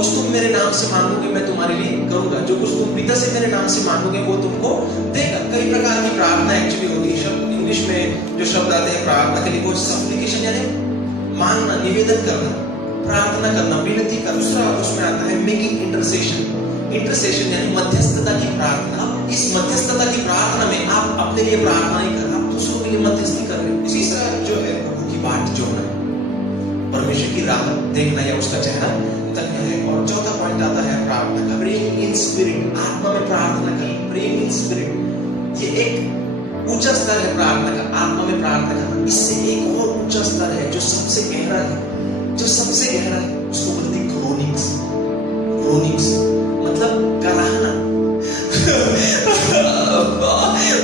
कुछ तुम मेरे नाम से मांगोगे मैं तुम्हारे लिए करूंगा, जो कुछ तुम पिता से मेरे नाम से मांगोगे वो तुमको देगा। कई प्रकार की प्रार्थना एक्चुअली होती है। शब्द इंग्लिश में जो शब्द आते हैं प्रार्थना के लिए, वो सप्लिकेशन यानी मांगना, निवेदन करना, प्रार्थना करना, विनती करना। दूसरा उसमें आता है मेकिंग इंटरसेशन। इंटरसेशन यानी मध्यस्थता की प्रार्थना। इस मध्यस्थता की प्रार्थना में आप अपने लिए प्रार्थना नहीं कर रहे, आप दूसरों के लिए मध्यस्थी कर रहे हो। तीसरा जो है प्रभु की बाट जोड़ना, परमेश्वर की राह देखना या उसका चेहरा तकना है। और चौथा पॉइंट आता है प्रार्थना का, प्रेइंग इन स्पिरिट, आत्मा में प्रार्थना करना, प्रेइंग इन स्पिरिट। ये एक ऊंचा स्तर है प्रार्थना का, आत्मा में प्रार्थना करना। इससे एक और ऊंचा स्तर है जो सबसे गहरा है, जो सबसे गहरा है, उसको बोलते हैं ग्रोनिंग्स। ग्रोनिंग्स मतलब कराहना।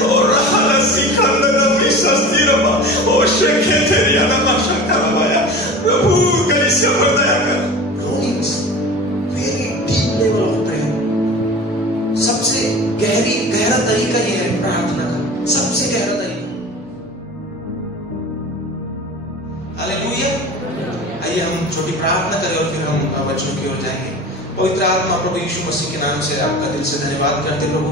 और रहना सीखना ना विश्वासीरमा और शेखे तेरी आत्मा शक्ति लगाया। प्रभु कलीसिया पर दया कर। Groanings very deep level of prayer. सबसे गहरा तरीका ये है प्रार्थना का, सबसे गहरा तरीका। हालेलुया। आइए हम छोटी प्रार्थना करें और फिर हम वचनों की ओर जाएंगे। पवित्र आत्मा प्रभु यीशु मसीह के नाम से आपका दिल से धन्यवाद करते प्रभु।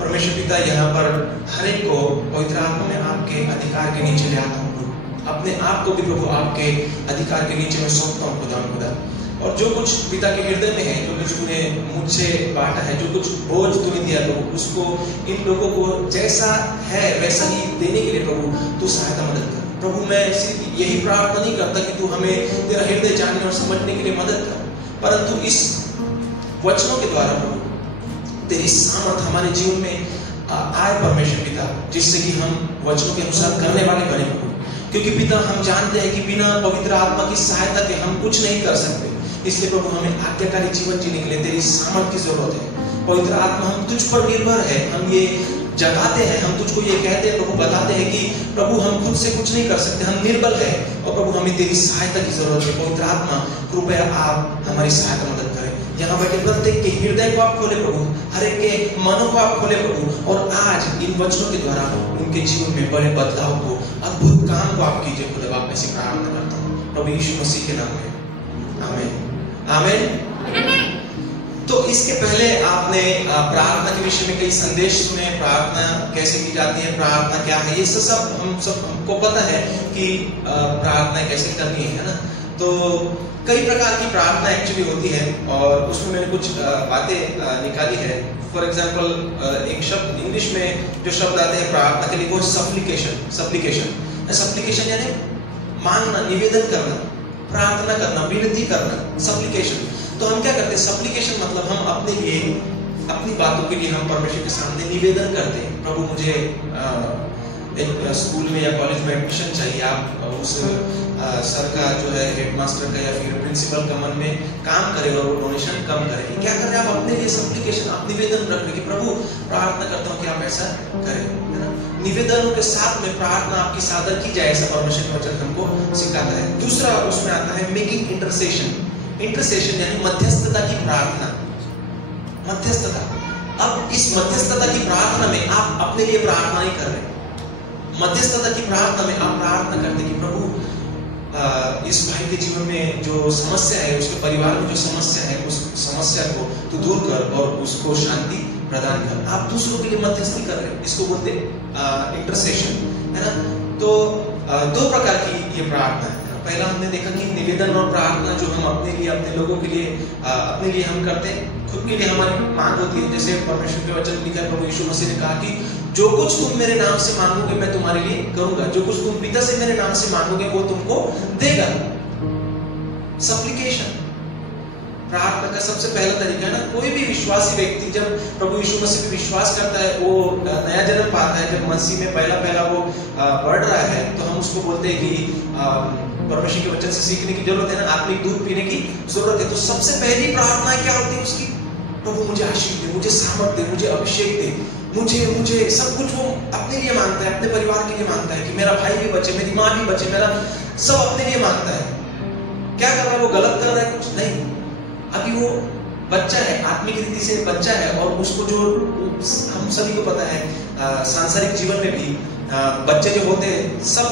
परमेश्वर पिता, यहाँ पर हर एक को पवित्र आत्मा में आपके अधिकार के नीचे ले आता हूँ प्रभु। अपने आप को भी प्रभु आपके अधिकार के नीचे में सौंपता हूँ खुदा। और जो कुछ पिता के हृदय में है, जो कुछ तूने मुझसे बांटा है, जो कुछ बोझ तूने दिया प्रभु, उसको इन लोगों को जैसा है वैसा ही देने के लिए प्रभु तू सहायता मदद कर प्रभु। मैं सिर्फ यही प्रार्थना नहीं करता कि तू हमें तेरा हृदय जानने और समझने के लिए मदद कर, परंतु इस वचनों के द्वारा प्रभु तेरी सामर्थ हमारे जीवन में आए परमेश्वर पिता, जिससे कि हम वचनों के अनुसार करने वाले बने प्रभु। क्योंकि पिता हम जानते हैं कि बिना पवित्र आत्मा की सहायता के हम कुछ नहीं कर सकते। इसलिए प्रभु हमें आज्ञाकारी जीवन जीने के लिए तेरी सामर्थ की जरूरत है। पवित्र आत्मा हम तुझ पर निर्भर है, हम ये जगाते हैं, हम तुझको ये कहते हैं प्रभु, बताते हैं कि प्रभु हम खुद से कुछ नहीं कर सकते, हम निर्बल है और प्रभु हमें तेरी सहायता की जरूरत है। पवित्र आत्मा कृपया आप हमारी सहायता मदद करें। यहाँ बैठे प्रत्येक के हृदय को आप खोले प्रभु, हर एक के मनों को आप खोले प्रभु, और आज इन वचनों के द्वारा उनके जीवन में बड़े बदलाव को, अद्भुत काम को आप कीजिए खुदा। आप में से प्रार्थना करता हूँ प्रभु यीशु मसीह के नाम में, आमीन आमीन। तो इसके पहले आपने प्रार्थना के विषय में कई संदेश सुने, प्रार्थना कैसे की जाती है, प्रार्थना क्या है, ये सब हमको पता है कि प्रार्थना कैसे करनी है ना। तो कई प्रकार की प्रार्थना एक्चुअली होती है और उसमें मैंने कुछ बातें निकाली है। फॉर एग्जाम्पल एक शब्द इंग्लिश में जो शब्द आते हैं प्रार्थना के लिए, वो सप्लिकेशन। सप्लिकेशन यानी मांगना, निवेदन करना, प्रार्थना करना, विनती करना, सप्लिकेशन। तो हम क्या करते हैं, सप्लिकेशन मतलब हम अपने लिए, अपनी बातों के लिए हम परमेश्वर के सामने निवेदन करते हैं। प्रभु मुझे एक स्कूल में या कॉलेज में एडमिशन चाहिए, आप उस सर का जो है हेडमास्टर का या फिर प्रिंसिपल का मन में काम करे और वो डोनेशन कम करे। क्या कर रहे हैं आप, अपने लिए सप्लिकेशन, आप निवेदन रख रहे कि प्रभु प्रार्थना करता हूँ कि आप ऐसा करें, है ना। निवेदनों के साथ में प्रार्थना आपकी सादर की जाए, ऐसा परमेश्वर का वचन हमको सिखाता है। दूसरा उसमें आता है मेकिंग इंटरसेशन। इंटरसेशन यानी मध्यस्थता की प्रार्थना, मध्यस्थता। अब इस मध्यस्थता की प्रार्थना में आप अपने लिए प्रार्थना नहीं कर रहे, मध्यस्थता की प्रार्थना में आप प्रार्थना करते कि प्रभु इस भाई के जीवन में जो समस्या है, उसके परिवार में जो समस्या है, उस समस्या को तू दूर कर और उसको शांति प्रदान कर। आप दूसरों के लिए मध्यस्थी कर रहे हैं, इसको बोलते इंटरसेशन, है ना। तो दो प्रकार की ये प्रार्थना है। पहला हमने देखा कि निवेदन और प्रार्थना जो हम अपने लिए, अपने लोगों के लिए, अपने लिए हम करते हैं, खुद के लिए हमारी मांग होती है। जैसे परमेश्वर के वचन लिखा है, प्रभु यीशु मसीह ने कहा कि जो कुछ तुम मेरे नाम से मांगोगे मैं तुम्हारे लिए करूंगा, जो कुछ तुम पिता से मेरे नाम से मांगोगे वो तुमको देगा। सप्लिकेशन प्रार्थना का सबसे पहला तरीका है ना। कोई भी विश्वासी व्यक्ति जब प्रभु यीशु मसीह पे विश्वास करता है, वो नया जन्म पाता है, जब मसीह में पहला वो बढ़ रहा है, तो हम उसको बोलते हैं कि परमेश्वर के वचन से सीखने की जरूरत है ना, आत्मिक दूध पीने की जरूरत है। तो सबसे पहली प्रार्थना क्या होती है उसकी, प्रभु मुझे आशीष दे, मुझे सामर्थ दे, मुझे अभिषेक दे, मुझे सब कुछ वो अपने लिए मांगता है, अपने परिवार के लिए मांगता है कि मेरा भाई भी बचे, मेरी माँ भी बचे, मेरा सब अपने लिए मांगता है। क्या कर रहा है वो, गलत कर रहा है कुछ नहीं। अभी वो बच्चा है, आत्मिक रीति से बच्चा है, और उसको जो हम सभी को पता है सांसारिक जीवन में भी बच्चे जो होते हैं सब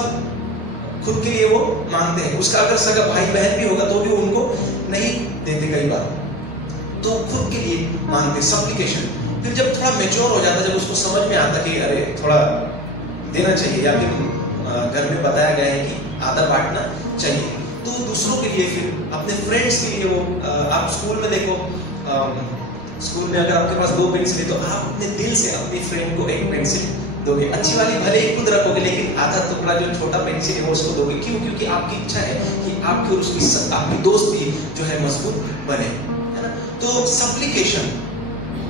खुद के लिए वो मांगते हैं। उसका अगर सगा भाई बहन भी होगा तो भी उनको नहीं देते कई बार, तो खुद के लिए मांगते, सप्लिकेशन। फिर जब थोड़ा मैच्योर हो जाता, जब उसको समझ में आता कि अरे थोड़ा देना चाहिए, या फिर घर में बताया गया है कि आधा बांटना चाहिए, तो दूसरों के लिए, फिर अपने फ्रेंड्स के लिए वो आप स्कूल में देखो, स्कूल में अगर आपके पास 2 पेंसिल है तो आप अपने दिल से अपनी फ्रेंड को 1 पेंसिल दोगे। अच्छी वाली भले ही खुद रखोगे, लेकिन आधा टुकड़ा जो छोटा पेंसिल है वो उसको दोगे। क्यों? क्योंकि आपकी इच्छा है कि आपकी और उसकी आपकी दोस्ती जो है मजबूत बने, है ना। तो सप्लिकेशन,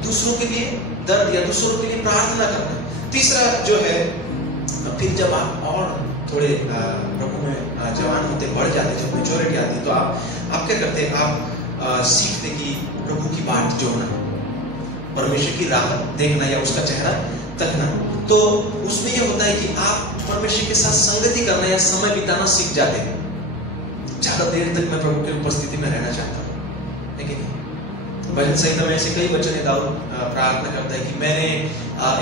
दूसरों के लिए दर्द या दूसरों के लिए प्रार्थना करना। तीसरा जो है, फिर जब आप और थोड़े प्रभु में जवान होते, बढ़ जाते, जब मैच्योरिटी आती, तो आप क्या करते, आप सीखते कि प्रभु की बात जो होना, परमेश्वर की राह देखना या उसका चेहरा तकना। तो उसमें यह होता है कि आप परमेश्वर के साथ संगति करना या समय बिताना सीख जाते हैं। ज्यादा देर तक मैं प्रभु की उपस्थिति में रहना चाहता हूँ, लेकिन भजन संहिता में ऐसे कई वचन है, दाऊद प्रार्थना करता है कि मैंने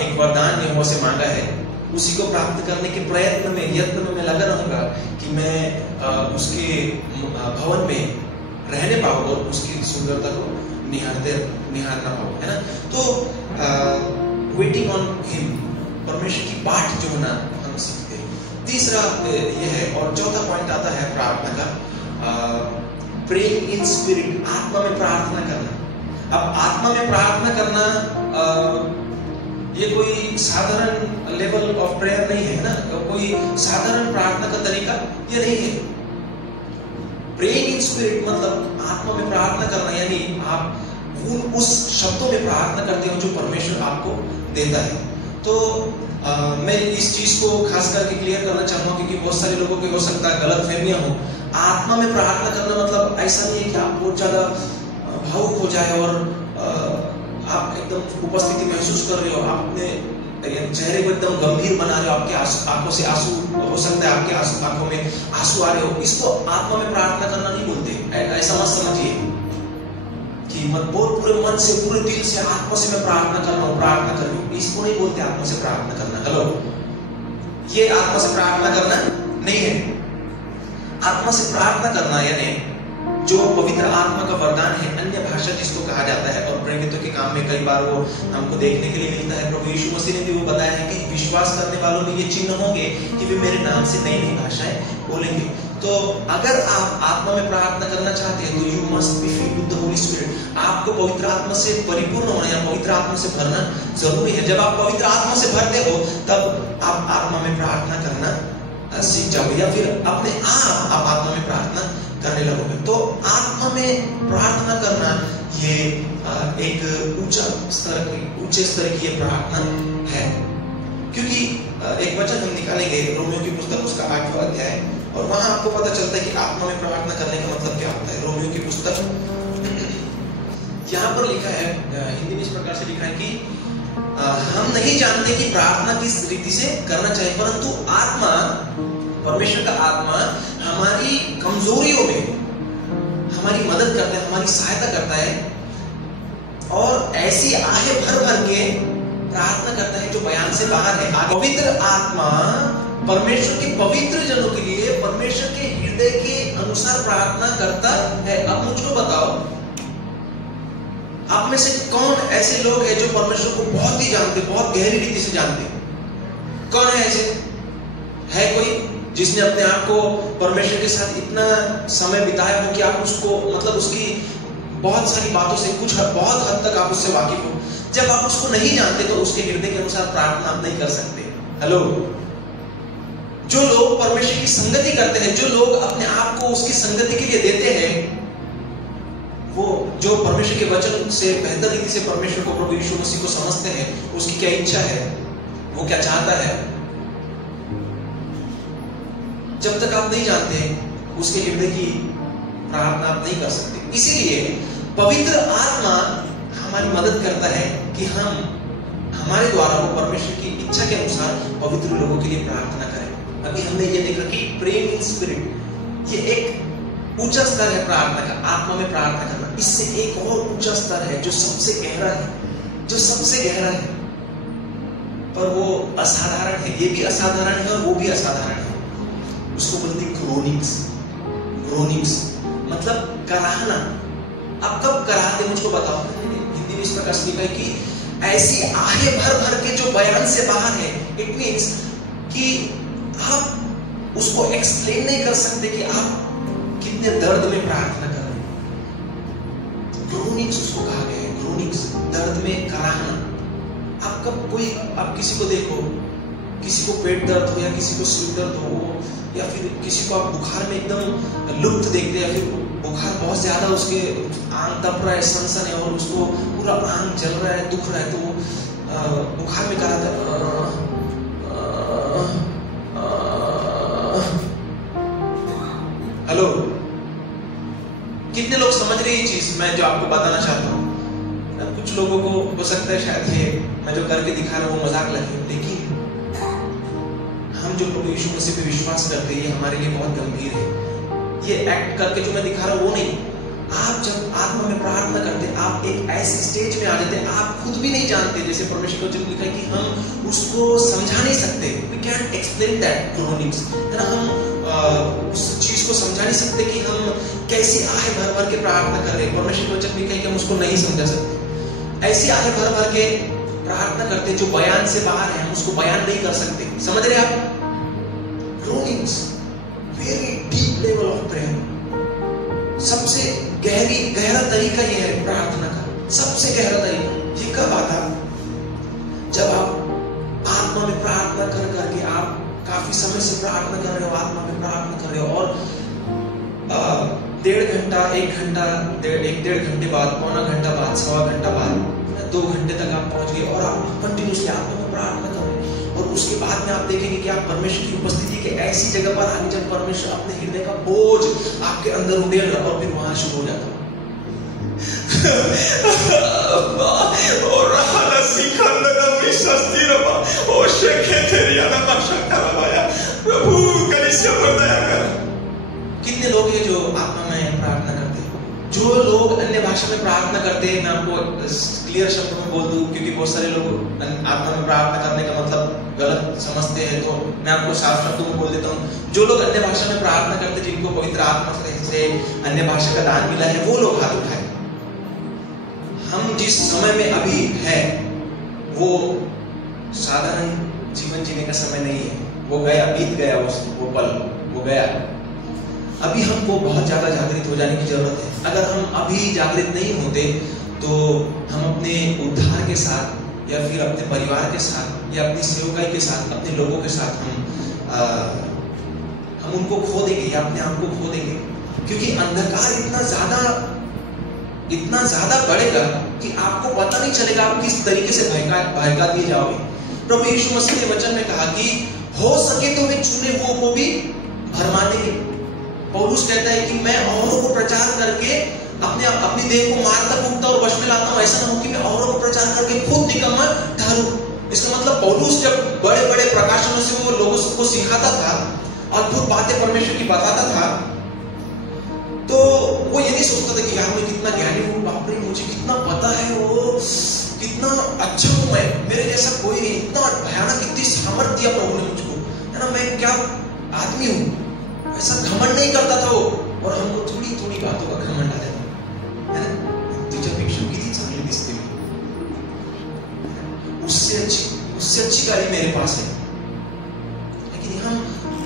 एक वरदान यहोवा से मांगा है, उसी को प्राप्त करने के प्रयत्न में, यत्न में मैं लगा रहूंगा कि मैं उसके भवन में रहने पाऊँ और उसकी सुंदरता को निहारना पाऊँ, है ना। तो वेटिंग ऑन हिम, परमेश्वर की बाट जो होना हम सीखते हैं। तीसरा यह है, और चौथा पॉइंट आता है प्रार्थना का, प्रेइंग इन स्पिरिट, आत्मा में प्रार्थना करना। अब आत्मा में प्रार्थना करना ये कोई साधारण लेवल ऑफ प्रेयर नहीं है ना, कोई साधारण प्रार्थना का तरीका ये नहीं है। प्रेइंग इन स्पिरिट मतलब आत्मा में प्रार्थना करना, यानी आप उस शब्दों में प्रार्थना करते हो जो परमेश्वर आपको देता है। तो मैं इस चीज को खास करके क्लियर करना चाहूंगा, क्योंकि बहुत सारे लोगों को हो सकता है गलत फहमियां हो। आत्मा में प्रार्थना करना मतलब ऐसा नहीं है कि आप बहुत ज्यादा भावुक हो जाए और आप एकदम उपस्थिति महसूस कर रहे हो, आप अपने चेहरे को एकदम गंभीर बना रहे हो, आपके आंखों से आंसू, हो सकता है आपके आंखों में आंसू आ रहे हो, इसको आत्मा में प्रार्थना करना नहीं बोलते। ऐसा मत समझिए कि मत बहुत पूरे मन से, पूरे दिल से, आत्मा से मैं प्रार्थना कर रहा हूँ, प्रार्थना कर रही हूँ, इसको नहीं बोलते आत्मा से प्रार्थना करना। हेलो, ये आत्मा से प्रार्थना करना नहीं है। आत्मा से प्रार्थना करना यानी जो पवित्र आत्मा का वरदान है, अन्य भाषा जिसको कहा जाता है, और प्रेरितों के काम में कई बार वो हमको देखने के लिए मिलता है। प्रभु यीशु मसीह ने भी वो बताया है कि विश्वास करने वालों में ये चिन्ह होंगे कि वे मेरे नाम से नई नई भाषाएं बोलेंगे। तो अगर आप आत्मा में प्रार्थना करना चाहते हैं तो you must be filled with the Holi spirit. आपको पवित्र आत्मा से परिपूर्ण होना या पवित्र आत्मा से भरना जरूरी है। जब आप पवित्र आत्मा से भरते हो तब आप आत्मा में प्रार्थना करना सीख जाओगे, या फिर अपने आप आत्मा में प्रार्थना करने लगोगे। तो आत्मा में प्रार्थना करना ये एक ऊंचे स्तर की ये प्रार्थना है। क्योंकि एक वचन हम निकालेंगे रोमियो की पुस्तक उसका 8वां अध्याय, और वहां आपको पता चलता है कि आत्मा में प्रार्थना करने का मतलब क्या होता है। रोमियो की पुस्तक यहाँ पर लिखा है, हिंदी में इस प्रकार से लिखा है कि हम नहीं जानते कि प्रार्थना किस रीति से करना चाहिए, परंतु आत्मा, परमेश्वर का आत्मा हमारी कमजोरियों में हमारी मदद करता है, हमारी सहायता करता है, और ऐसी आहें भर भर के प्रार्थना करता है जो बयान से बाहर है। पवित्र आत्मा परमेश्वर के पवित्र जनों के लिए परमेश्वर के हृदय के अनुसार प्रार्थना करता है। अब मुझको बताओ, आप में से कौन ऐसे लोग हैं जो परमेश्वर को बहुत ही जानते, बहुत गहरी रीति से जानते? कौन है ऐसे? है कोई जिसने अपने आप को परमेश्वर के साथ इतना समय बिताया हो कि आप उसको, मतलब उसकी बहुत सारी बातों से बहुत हद तक आप उससे वाकिफ हो? जब आप उसको नहीं जानते तो उसके हृदय के अनुसार प्रार्थना आप नहीं कर सकते। हेलो, जो लोग परमेश्वर की संगति करते हैं, जो लोग अपने आप को उसकी संगति के लिए देते हैं, वो जो परमेश्वर के वचन से बेहतर रीति से परमेश्वर को, प्रभु यीशु मसीह को समझते हैं, उसकी क्या इच्छा है, वो क्या चाहता है, जब तक आप नहीं जानते उसके हृदय की प्रार्थना आप नहीं कर सकते। इसीलिए पवित्र आत्मा हमारी मदद करता है कि हम हमारे द्वारा वो परमेश्वर की इच्छा के अनुसार पवित्र लोगों के लिए प्रार्थना करें। अभी हमने ये देखा कि प्रेइंग इन स्पिरिट ये एक ऊंचा स्तर है प्रार्थना का, आत्मा में प्रार्थना करना। इससे एक और ऊंचा स्तर है जो सबसे गहरा है, जो सबसे गहरा है, पर वो असाधारण है। ये भी असाधारण है और वो भी असाधारण है। उसको बोलते हैं ग्रोनिंग्स। ग्रोनिंग्स मतलब कराहना, आप कब करा दे मुझको बताओ। हिंदी में इस प्रकार से लिखा है कि ऐसी आहे भर भर के जो बयान से बाहर है। इट मीन्स कि आप उसको एक्सप्लेन नहीं कर सकते कि आप कितने दर्द में प्रार्थना कर रहे हैं। ग्रोनिंग्स उसको कहा गया है, ग्रोनिंग्स, दर्द में कराहना। आप कब कोई, आप किसी को देखो, किसी को पेट दर्द हो या किसी को सिर दर्द हो या फिर किसी को आप बुखार में एकदम लुप्त देखते हैं या फिर बुखार बहुत ज्यादा, उसके आंग तप रहा है, सनसन है और उसको पूरा आंग जल रहा है, दुख रहा है, तो बुखार में करा हेलो, कितने लोग समझ रहे हैं ये चीज मैं जो आपको बताना चाहता हूँ। कुछ लोगों को हो सकता है शायद ये मैं जो करके दिखा रहा हूँ वो मजाक लगे, लेकिन हम जो प्रभु यीशु मसीह पे विश्वास करते हैं ये हमारे लिए बहुत गंभीर है। ये एक्ट करके जो मैं दिखा रहा हूँ वो नहीं। आप जब आत्मा में प्रार्थना करते हैं, आप एक ऐसी स्टेज में आ जाते हैं, आप खुद भी नहीं जानते, जैसे परमेश्वर को जब लिखा है कि हम उसको समझा नहीं सकते, we can't explain that groanings, है ना। हम उस चीज को समझा नहीं सकते कि हम कैसी आहे भर भर के प्रार्थना कर रहे हैं। परमेश्वर को जब लिखा है कि हम उसको नहीं समझा सकते, ऐसी आहे भर भर के प्रार्थना करते जो बयान से बाहर है, हम उसको बयान नहीं कर सकते। समझ रहे आप? groanings, very deep level of prayer। सबसे गहरा तरीका यह है प्रार्थना का, सबसे गहरा तरीका। ये कब आता? जब आप आत्मा में प्रार्थना कर करके आप काफी समय से प्रार्थना कर रहे हो, आत्मा में प्रार्थना कर रहे हो और 1.5 घंटा, 1 घंटा, 1.5 घंटे बाद, पौना घंटा बाद, 1.25 घंटा बाद, 2 घंटे तक आप पहुंच गए और आप कंटिन्यूसली आत्मा में प्रार्थना कर रहे हैं। और उसके बाद में आप देखेंगे कि आप परमेश्वर की उपस्थिति के ऐसी जगह पर आगे, जब परमेश्वर अपने हृदय का बोझ आपके अंदर उड़ेल रहा और फिर वहां शुरू हो जाता। प्रभु कलीसिया पर दया कर। कितने लोग हैं जो आत्मा में प्रार्थना करते हैं? जो लोग अन्य भाषा में प्रार्थना करते हैं, मैं आपको क्लियर शब्दों में बोल दूं, क्योंकि बहुत सारे लोग आत्मा में प्रार्थना करने का मतलब गलत समझते हैं, तो मैं आपको साफ शब्दों में बोल देता हूँ। जो लोग अन्य भाषा में प्रार्थना करते हैं, जिनको पवित्र आत्मा से अन्य भाषा का दान मिला है, वो लोग हाथ उठाए। हम जिस समय में अभी है वो साधारण जीवन जीने का समय नहीं है, वो गया, बीत गया, वो पल वो गया। अभी हमको बहुत ज्यादा जागृत हो जाने की जरूरत है। अगर हम अभी जागृत नहीं होते तो हम अपने उद्धार के साथ या फिर अपने परिवार के साथ या अपनी सेवकाई के साथ, अपने लोगों के साथ हम उनको खो देंगे या अपने आप को खो देंगे, क्योंकि अंधकार इतना ज्यादा बढ़ेगा कि आपको पता नहीं चलेगा आप किस तरीके से बहका दिए जाओगे। प्रभु यीशु मसीह ने वचन में कहा कि हो सके तो वे चुने हुओं को भी भरमा देंगे। पौलुस कहता है कि मैं औरों को प्रचार करके अपनी देह को मारता फूंकता और वश में लाता हूं, ऐसा ना हो कि मैं औरों को प्रचार करके खुद निकम्मा ठहरूं। इसका मतलब पौलुस जब बड़े बड़े प्रकाशनों से वो लोगों को सिखाता था, अद्भुत बातें परमेश्वर की बताता था, तो वो ये नहीं सोचता था कि यार मैं कितना ज्ञानी हूँ, बाप रे मुझे कितना पता है, वो कितना अच्छा हूँ, मैं मेरे जैसा कोई नहीं, इतना भयानक, इतनी सामर्थ्य दिया प्रभु ने मुझको, है ना, मैं क्या आदमी हूँ। ऐसा घमंड नहीं करता था वो। और हमको थोड़ी थोड़ी बातों का घमंड आ जाता है ना, तुझ्यापेक्षा किती चांगली दिसते मी, उससे अच्छी गाड़ी मेरे पास है। लेकिन हम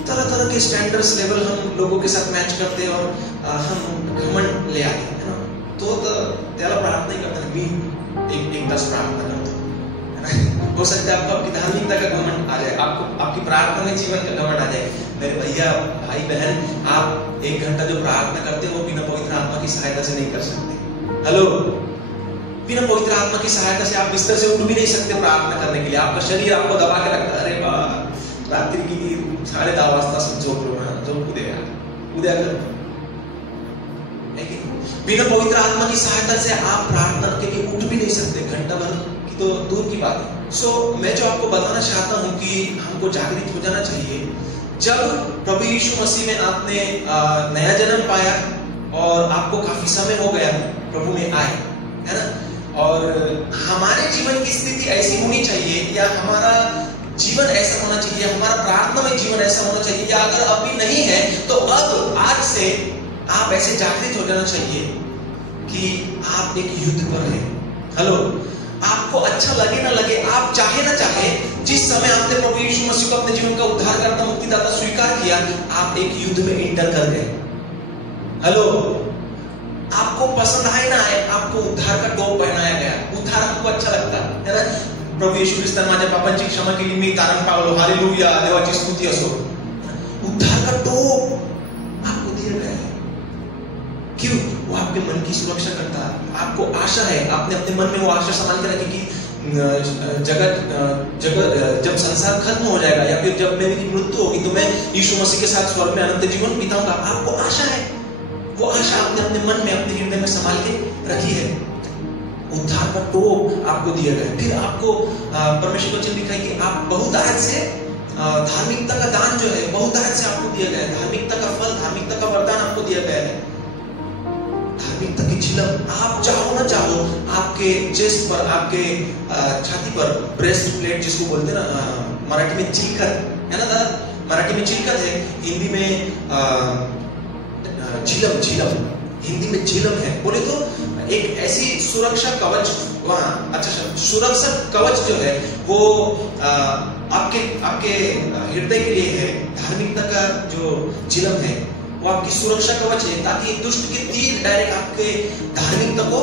तरह तरह के स्टैंडर्ड्स लेवल हम लोगों के साथ मैच करते हैं और हम घमंड ले आते हैं ना, तो त्याला प्रार्थना नहीं करता, मी एक 10 प्रार्थना करता हूँ। हो सकता है आपको आपकी धार्मिकता का घमंड आ जाए, आपको आपकी प्रार्थना में जीवन का घमंड आ जाए। मेरे भैया भाई बहन, आप 1 घंटा जो प्रार्थना करते हो वो बिना पवित्र आत्मा की सहायता से नहीं कर सकते। हेलो, बिना पवित्र आत्मा की सहायता से आप बिस्तर से उठ भी नहीं सकते प्रार्थना करने के लिए। आपका शरीर आपको दबा के रखता है, अरे वाह रात्रि की 10:30 वाजता सब झोप लो ना, झोप उद्या कर। लेकिन बिना पवित्र आत्मा की सहायता से आप प्रार्थना के लिए उठ भी नहीं सकते, घंटा भर की तो दूर की बात है। सो मैं जो आपको बताना चाहता हूं कि हमको जागृत हो जाना चाहिए। जब प्रभु यीशु मसीह में आपने नया जन्म पाया और आपको काफी समय हो गया प्रभु में आए, है ना, और हमारे जीवन की स्थिति ऐसी होनी चाहिए या हमारा जीवन ऐसा होना चाहिए, हमारा प्रार्थना में जीवन ऐसा होना चाहिए, या अगर अभी नहीं है तो अब आज से आप ऐसे जागृत हो जाना चाहिए कि आप एक युद्ध पर हैं। हेलो, आपको अच्छा लगे ना लगे, आप चाहे ना चाहे, जिस समय आपने प्रभु यीशु मसीह को अपने जीवन का उद्धारकर्ता मुक्तिदाता स्वीकार किया, आप एक युद्ध में इंटर कर गए। हेलो, आपको पसंद आए ना आए, आपको उद्धार का टोप पहनाया गया। उद्धार आपको अच्छा लगता है ना? प्रभू येशू ख्रिस्तान माझ्या पापांची क्षमा केली, मी तारण पावलो, हालेलुया, देवाची स्तुती असो। उद्धार का टोप आपको दिया गया है। क्यों? वो आपके मन की सुरक्षा करता है। आपको आशा है, आपने अपने मन में वो आशा संभाल के रखी कि जगत जब संसार खत्म हो जाएगा या फिर जब मेरी मृत्यु होगी तो मैं यीशु मसीह के साथ स्वर्ग में अनंत जीवन बिताऊंगा। आपको आशा है, वो आशा आपने अपने मन में, अपने हृदय में संभाल के रखी है। उद्धार का टोप आपको दिया गया। फिर आपको परमेश्वर का वचन लिखा है कि आप बहुतायत से धार्मिकता का दान जो है बहुतायत से आपको दिया गया है। धार्मिकता का फल, धार्मिकता का वरदान आपको दिया गया है। धार्मिकता की झिलक, आप चाहो ना चाहो, आपके चेस्ट पर, आपके छाती पर ब्रेस्ट प्लेट जिसको बोलते हैं ना, मराठी में चिलकत है ना दादा, मराठी में चिलकत है, हिंदी में झिलम, झिलम हिंदी में झिलम है। बोले तो एक ऐसी सुरक्षा कवच वहां, अच्छा सुरक्षा कवच जो है वो आपके हृदय के लिए है। धार्मिकता का जो झिलम है वो आपकी सुरक्षा कवच है, ताकि दुष्ट के तीर डायरेक्ट आपके धार्मिकता को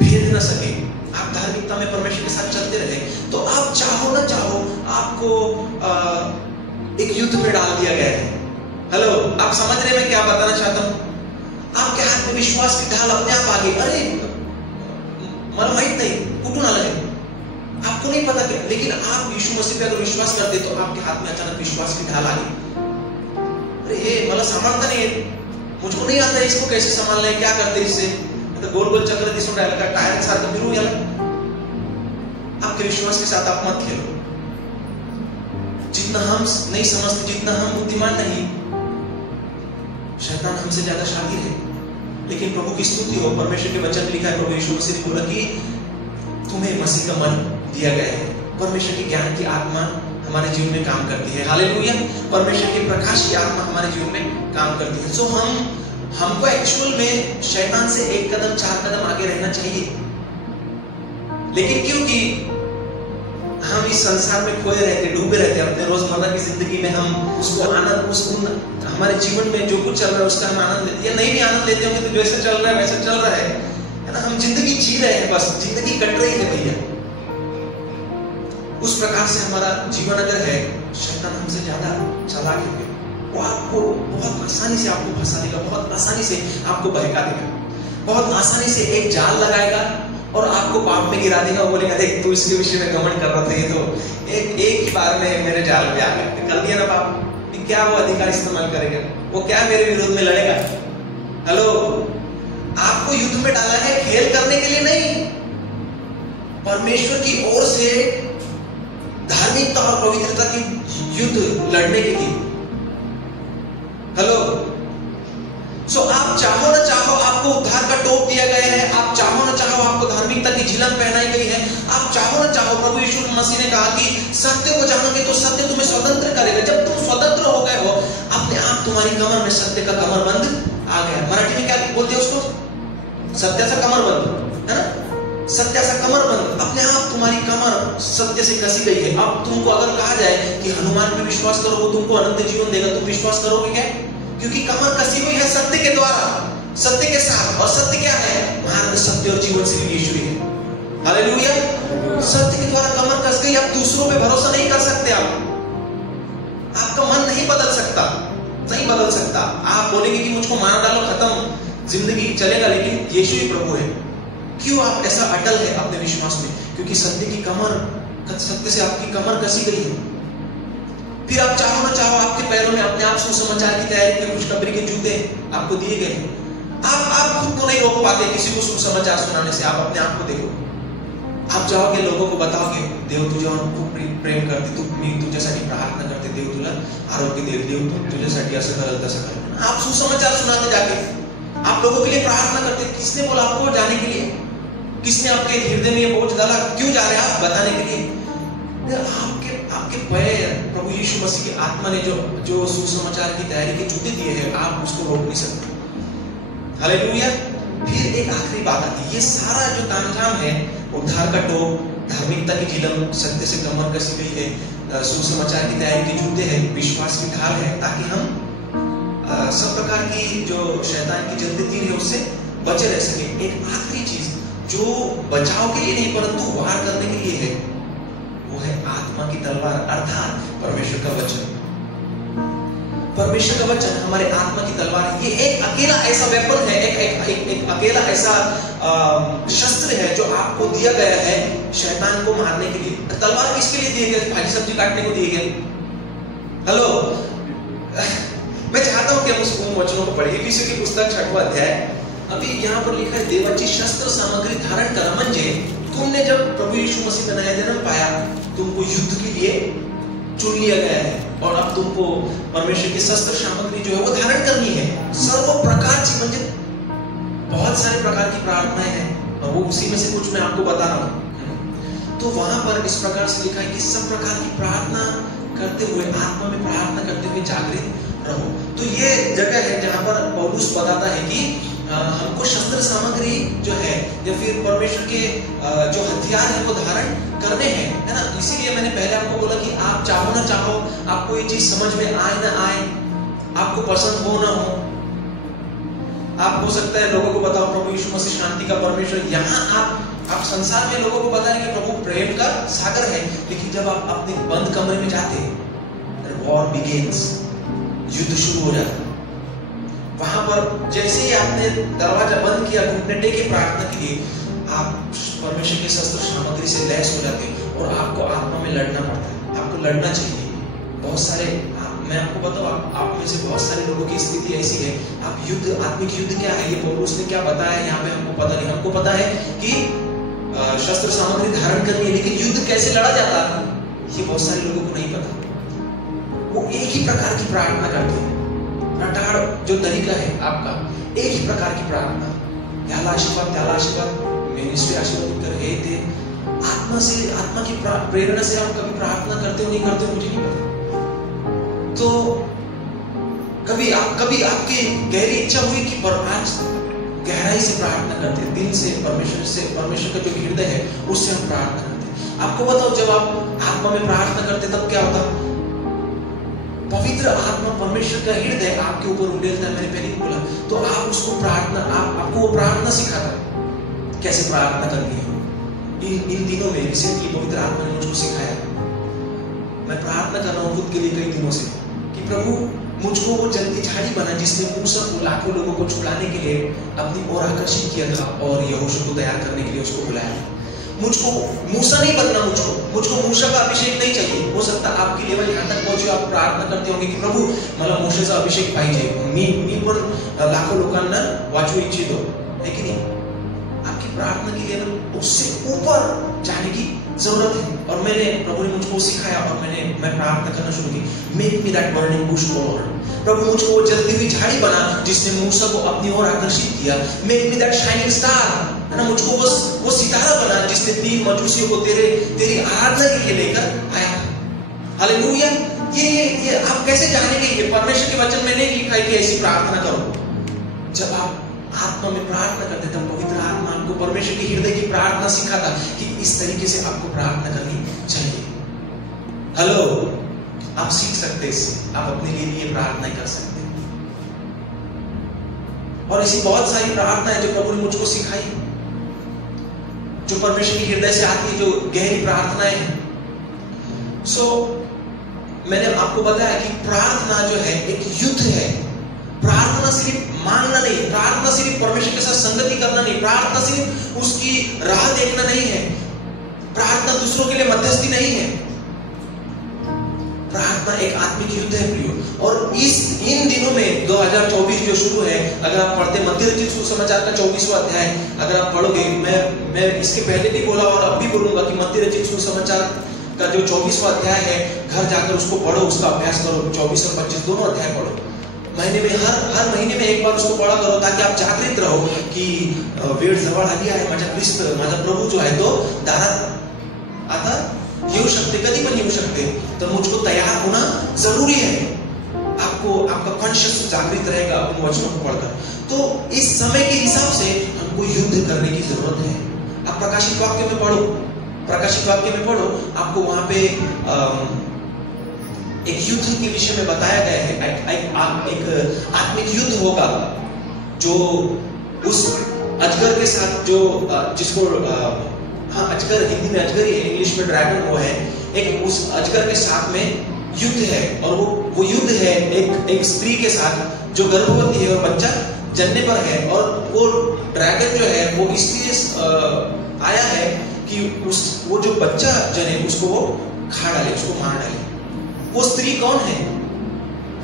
भेद न सके। आप धार्मिकता में परमेश्वर के साथ चलते रहे। तो आप चाहो ना चाहो, आपको एक युद्ध में डाल दिया गया है। हेलो, आप समझ रहे मैं क्या बताना चाहता हूं? आपके हाथ में विश्वास की ढाल अपने आप आ गई। अरे मला माहित नहीं कुठून आलं है, आपको नहीं पता क्या, लेकिन आप यीशु मसीह पे अगर विश्वास करते तो आपके हाथ में अचानक विश्वास की ढाल आ गई। अरे ये मला संभालता नहीं है, मुझको नहीं आता है इसको कैसे संभालना है, क्या करते इससे, मतलब गोल गोल चक्र दिसून राहिला का, टायर सारखं फिरू याला। आपके विश्वास के साथ आप मत खेलो। जितना हम नहीं समझते, जितना हम बुद्धिमान नहीं, शैतान हमसे ज्यादा शातिर है। लेकिन प्रभु की स्तुति हो, परमेश्वर के वचन में लिखा है, प्रभु यीशु मसीह ने बोला कि तुम्हें मसीह का मन दिया गया है। परमेश्वर की ज्ञान की आत्मा हमारे जीवन में काम करती है। हालेलुया, परमेश्वर के प्रकाश की आत्मा हमारे जीवन में काम करती है। सो हमको एक्चुअल में शैतान से एक कदम, चार कदम आगे रहना चाहिए। लेकिन क्योंकि हम इस संसार में खोए रहते, डूबे रहते, अपने रोजमर्रा की जिंदगी में हम उसको आनंद, हमारे जीवन में जो कुछ चल रहा है उसका हम आनंद लेते हैं। नहीं भी आनंद लेते होंगे तो जैसे चल रहा है वैसे चल रहा है ना। हम जिंदगी जी रहे हैं, बस जिंदगी कट रही है भैया। उस प्रकार से हमारा जीवन अगर है, शैतान हमसे ज्यादा चालाक है। वो आपको बहुत आसानी से आपको फंसा देगा, बहुत आसानी से आपको बहका देगा, बहुत आसानी से एक जाल लगाएगा और आपको पाप में गिरा देगा। बोलेगा देख तू इसके विषय में घमंड कर रहा था, ये तो एक ही बार में मेरे जाल में आ गया, कर दिया ना पाप, क्या वो अधिकार इस्तेमाल करेगा, वो क्या मेरे विरोध में लड़ेगा। हेलो, आपको युद्ध में डाला है खेल करने के लिए नहीं, परमेश्वर की ओर से धार्मिकता और पवित्रता की युद्ध लड़ने के लिए। हेलो, सो आप चाहो ना चाहो, आपको उद्धार का टोप दिया गया है। आप चाहो ना चाहो, आपको धार्मिकता की झिलम पहनाई गई है। आप चाहो ना चाहो, प्रभु यीशु मसीह ने कहा कि सत्य को जानोगे तो सत्य तुम्हें स्वतंत्र करेगा। जब तुम स्वतंत्र हो गए हो, अपने आप तुम्हारी कमर में सत्य का कमरबंद आ गया। मराठी में क्या बोलते हैं उसको? सत्याचा कमरबंद, है ना? सत्याचा कमरबंद, अपने आप तुम्हारी कमर सत्य से कसी गई है। अब तुमको अगर कहा जाए कि हनुमान पे विश्वास करो वो तुमको अनंत जीवन देगा, तुम विश्वास करोगे क्या? क्योंकि कमर कसी हुई है सत्य के द्वारा, सत्य के साथ। और सत्य क्या है? मार्ग, सत्य और जीवन सिर्फ यीशु ही है। हालेलुया, सत्य के द्वारा कमर कस गई। आप दूसरों पे भरोसा नहीं कर सकते। आपका मन नहीं बदल सकता, नहीं बदल सकता। आप बोलेंगे कि मुझको मार डालो, खत्म, जिंदगी चलेगा, लेकिन यीशु ही प्रभु है। क्यों आप ऐसा अटल है अपने विश्वास में? क्योंकि सत्य की कमर, सत्य से आपकी कमर कसी गई है। फिर आप चाहो ना चाहो, आपके पैरों में अपने आप सुसमाचार की तैयारी के खुशखबरी के जूते आपको दिए गए। आप खुद को नहीं रोक पाते किसी को सुसमाचार सुनाने से। आप अपने आप को देखो, आप जाओगे लोगों को बताओगे देव तुझ्यावर खूप प्रेम करते, मी तुझ्यासाठी प्रार्थना करते, देव तुला आरोग्य दे, देव तुझ्यासाठी असं करेल तसं करेल। आप सुसमाचार सुनाते जाके, आप लोगों के लिए प्रार्थना करते। किसने बोला आपको जाने के लिए? किसने आपके हृदय में ये बोझ डाला? क्यों जा रहे हैं आप? बताने के लिए। आपके पैर, प्रभु यीशु मसीह की आत्मा ने जो सुसमाचार की तैयारी के जूते दिए हैं, आप उसको रोक नहीं सकते। हालेलुया, फिर एक आखिरी बात आती है। ये सारा जो तामझाम है, उद्धार का टोप, धार्मिकता की झिलम, सत्य से कमर कसी गई है, सुसमाचार की तैयारी के जूते हैं, विश्वास की ढाल है, ताकि हम सब प्रकार की जो शैतान की जलती तीर है उससे बचे रह सके। एक आखिरी चीज जो बचाव के लिए नहीं परंतु वार करने के लिए है, वो है आत्मा की तलवार, अर्थात परमेश्वर का वचन। परमेश्वर का वचन हमारे आत्मा की तलवार। ये एक अकेला ऐसा वेपन है, एक अकेला ऐसा शस्त्र है जो आपको दिया गया है शैतान को मारने के लिए। तलवार किसके लिए दिए गए? भाजी सब्जी काटने को दिए गए। हेलो, मैं चाहता हूं कि हम उन वचनों को पढ़िए। इफिसियों की पुस्तक 6वां अध्याय, अभी यहाँ पर लिखा है, देवाची शस्त्र सामग्री धारण करा, म्हणजे तुमने जब प्रभु यीशु मसीह का नया जन्म पाया, तुमको युद्ध के लिए चुन लिया गया है और अब तुमको परमेश्वर की शस्त्र सामग्री जो है वो धारण करनी है। सर्व प्रकार की, म्हणजे बहुत सारे प्रकार की प्रार्थनाएं हैं और वो उसी में से कुछ मैं आपको बता रहा हूँ। तो वहां पर इस प्रकार से लिखा है कि सब प्रकार की प्रार्थना करते हुए, आत्मा में प्रार्थना करते हुए जागृत रहो। तो ये जगह है जहां पर पौलुस बताता है कि हमको शस्त्र सामग्री जो है या फिर परमेश्वर के जो हथियार है वो धारण करने हैं, है ना। इसीलिए मैंने पहले आपको बोला कि आप चाहो ना चाहो, आपको ये चीज समझ में आए ना आए, आपको पसंद हो ना हो, आप हो सकता है लोगों को बताओ प्रभु यीशु मसीह शांति का परमेश्वर। यहाँ आप संसार में लोगों को बता रहे कि प्रभु प्रेम का सागर है, लेकिन जब आप अपने बंद कमरे में जाते, वॉर बिगिंस, युद्ध शुरू हो जाता। वहां पर जैसे ही आपने दरवाजा बंद किया घुटने टेके प्रार्थना के लिए, आप परमेश्वर के शस्त्र सामग्री से लैस हो जाते और आपको आत्मा में लड़ना पड़ता है। आपको लड़ना चाहिए। बहुत सारे, मैं आपको बताऊं, आप में से बहुत सारे लोगों की स्थिति ऐसी है, आप युद्ध, आत्मिक युद्ध क्या है ये पौलुस ने क्या बताया यहाँ पे हमको पता नहीं। हमको पता है कि शस्त्र सामग्री धारण करनी है, लेकिन युद्ध कैसे लड़ा जाता है ये बहुत सारे लोगों को नहीं पता। वो एक ही प्रकार की प्रार्थना करते हैं, रटाड़ जो तरीका है आपका, एक ही प्रकार की प्रार्थना, त्याला आशीर्वाद, मिनिस्ट्री आशीर्वाद कर हे थे। आत्मा से, आत्मा की प्रेरणा से आप कभी प्रार्थना करते हो नहीं करते हो मुझे नहीं पता। तो कभी आपकी गहरी इच्छा हुई कि पर आज गहराई से प्रार्थना करते हैं, दिल से, परमेश्वर का जो हृदय है उससे हम प्रार्थना करते हैं। आपको बताओ, जब आप आत्मा में प्रार्थना करते तब क्या होता? पवित्र आत्मा, परमेश्वर का हृदय आपके ऊपर उड़ेलता है। मैंने पहले ही बोला। तो आप उसको प्रार्थना, आपको वो प्रार्थना सिखाता है कैसे प्रार्थना करनी है। इन दिनों में रिसेंटली पवित्र आत्मा ने मुझको सिखाया। मैं प्रार्थना कर रहा हूँ खुद के लिए कई दिनों से कि प्रभु मुझको वो जंगली झाड़ी बना जिसने मूसा को, लाखों लोगों को छुड़ाने के लिए अपनी ओर आकर्षित किया था और यहोशू को तैयार करने के लिए उसको बुलाया। मुझको मूसा नहीं बनना, मुझको मूसा का अभिषेक नहीं चाहिए। हो सकता आपकी लेवल यहाँ तक पहुंचे, आप प्रार्थना करते होंगे कि प्रभु मला मूसेचा अभिषेक पाहिजे, मी पण लाखों लोकांना वाचू इच्छितो, है कि नहीं? आपकी प्रार्थना की लेवल उससे ऊपर जाने की जरूरत है। और मैंने, प्रभु ने मुझको सिखाया और मैं प्रार्थना करना शुरू की, make me that burning bush lord. प्रभु मुझको वो जलती हुई झाड़ी बना जिसने मूसा को अपनी ओर आकर्षित किया। Make me that shining star, है ना, मुझको वो सितारा बना जिसने 3 मजूसियों को तेरी आराधना के लिए लेकर आया। हालेलुया। ये आप कैसे जानेंगे? ये परमेश्वर के वचन में नहीं लिखा है कि ऐसी प्रार्थना करो। जब आप आत्मा में प्रार्थना करते तब पवित्र आत्मा आपको परमेश्वर के हृदय की प्रार्थना सिखाता कि इस तरीके से आपको प्रार्थना करनी चाहिए। हेलो, आप सीख सकते हैं इससे, आप अपने लिए ये प्रार्थना कर सकते हैं। और ऐसी बहुत सारी प्रार्थना है जो प्रभु ने मुझको सिखाई, जो परमेश्वर के हृदय से आती है, जो गहरी प्रार्थनाएं हैं। सो मैंने आपको बताया कि प्रार्थना जो है एक युद्ध है। प्रार्थना सिर्फ मांगना नहीं, प्रार्थना सिर्फ परमेश्वर के साथ संगति करना नहीं, प्रार्थना सिर्फ उसकी राह देखना नहीं है, प्रार्थना दूसरों के लिए मध्यस्थी नहीं है। प्रार्थना एक आत्मिक युद्ध है प्रियो। और इन दिनों में 2024 जो शुरू है, अगर आप पढ़ते मत्ती रचित सुसमाचार का 24वां अध्याय अगर आप पढ़ोगे, मैं इसके पहले भी बोला और अब भी बोलूंगा कि मत्ती रचित सुसमाचार का जो 24वां अध्याय है, घर जाकर उसको पढ़ो, उसका अभ्यास करो। 24 और 25 दोनों अध्याय पढ़ो। महीने में हर महीने में एक बार उसको पढ़ा करो, ताकि आप जागृत रहो कि वेळ जवळ आली आहे, माझा ख्रिस्त, माझा प्रभु जो है तो दारात आता येऊ शकते, कधी पण येऊ शकते। तो मुझको तैयार होना जरूरी है। आप आपका कॉन्शियस जागृत रहेगा उन वचनों को पढ़कर। तो इस समय के हिसाब से हमको युद्ध करने की जरूरत है। आप प्रकाशित वाक्य में पढ़ो, प्रकाशित वाक्य में पढ़ो, आपको वहां पे एक युद्ध के विषय में बताया गया है। एक आत्मिक युद्ध होगा जो उस अजगर के साथ, जो जिसको अजगर हिंदी में अजगर ही है, इंग्लिश में ड्रैगन वो है, एक उस अजगर के साथ में युद्ध है। और वो युद्ध है एक स्त्री के साथ जो गर्भवती है और बच्चा जन्ने पर है। और वो ड्रैगन जो है वो इसलिए आया है कि वो जो बच्चा जने उसको वो खा डाले, उसको मार डाले। वो स्त्री कौन है?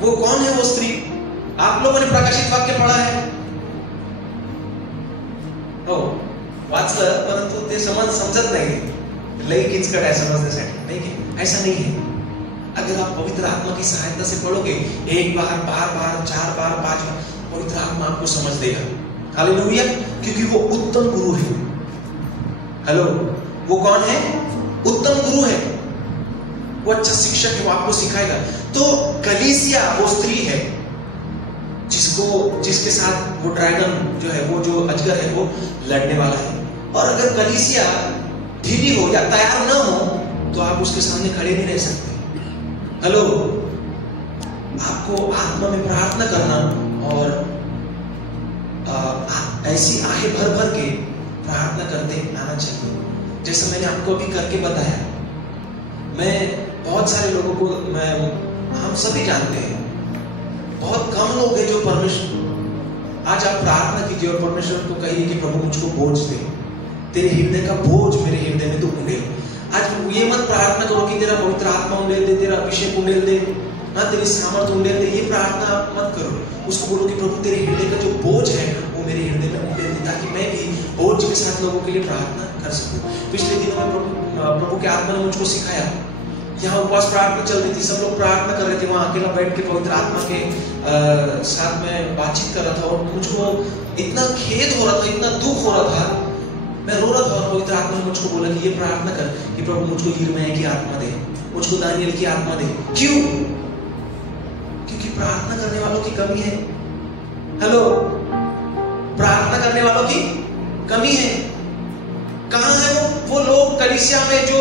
वो कौन है वो स्त्री? आप लोगों ने प्रकाशित वाक्य पढ़ा है? वाचलं, परंतु ते समजत नाही, लई किचकट आहे समजण्यासाठी, नाही की ऐसा नहीं है। अगर आप पवित्र आत्मा की सहायता से पढ़ोगे, एक बार, बार, 4 बार, 5 बार, पवित्र आत्मा आपको समझ देगा। हालेलुया, क्योंकि वो उत्तम गुरु है। हेलो, वो कौन है? उत्तम गुरु है, वो अच्छा शिक्षक है, वो आपको सिखाएगा। तो कलीसिया वो स्त्री है जिसके साथ वो ड्रैगन जो है, वो जो अजगर है, वो लड़ने वाला है। और अगर कलीसिया ढीली हो या तैयार न हो तो आप उसके सामने खड़े नहीं रह सकते। हेलो, आपको आत्मा में प्रार्थना करना और ऐसी आहे भर भर के प्रार्थना करते आना चाहिए। जैसा मैंने आपको अभी करके बताया, मैं बहुत सारे लोगों को, हम सभी जानते हैं, बहुत कम लोग हैं जो परमेश्वर, आज आप प्रार्थना कीजिए और परमेश्वर को कहिए कि प्रभु मुझको बोझ दे, तेरे हृदय का बोझ मेरे हृदय में तू उंडेल। आज ये मत प्रार्थना करो कि तेरा पवित्र आत्मा उंडेल दे, तेरा अभिषेक उंडेल दे, तेरी सामर्थ उंडेल दे, ये प्रार्थना मत करो। उसको बोलो कि प्रभु तेरे हृदय का जो बोझ है वो मेरे हृदय में उंडेल दे, ताकि मैं भी बोझ के साथ लोगों के लिए प्रार्थना कर सकूं। पिछले दिनों में प्रभु के आत्मा ने मुझको सिखाया, यहाँ उपवास प्रार्थना चल रही थी, सब लोग प्रार्थना कर रहे थे, वहां अकेला बैठ के पवित्र आत्मा के साथ में बातचीत कर रहा था। और मुझको इतना खेद हो रहा था, इतना दुख हो रहा था, मैं रो रहा था। और पवित्र आत्मा ने मुझको बोला कि ये प्रार्थना कर कि प्रभु मुझको यिर्मयाह की आत्मा दे, मुझको दानियेल की आत्मा दे। क्यों? क्योंकि प्रार्थना करने वालों की कमी है। हेलो, प्रार्थना करने वालों की कमी है। कहां है वो लोग कलीसिया में जो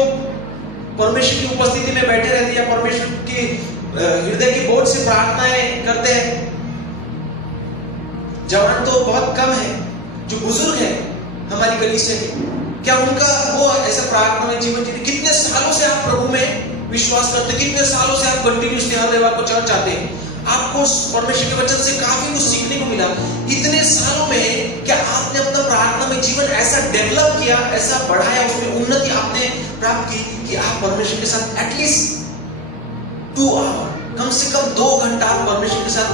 परमेश्वर की उपस्थिति में बैठे रहते हैं या परमेश्वर की हृदय के बोझ से प्रार्थनाएं करते हैं? जवान तो बहुत कम है, जो बुजुर्ग है हमारी कलीसिया के, क्या उनका वो ऐसा प्रार्थना में जीवन जीते? कितने सालों से आप प्रभु में विश्वास करते हैं, कितने सालों से आप कंटिन्यूसली हर रविवार को चर्च आते हैं, आपको परमेश्वर के वचन से काफी कुछ सीखने को मिला। इतने सालों में क्या आपने अपना प्रार्थना में जीवन ऐसा डेवलप किया, ऐसा बढ़ाया, उसमें उन्नति आपने प्राप्त की कि आप परमेश्वर के साथ एटलीस्ट 2 आवर, कम से कम 2 घंटा आप परमेश्वर के साथ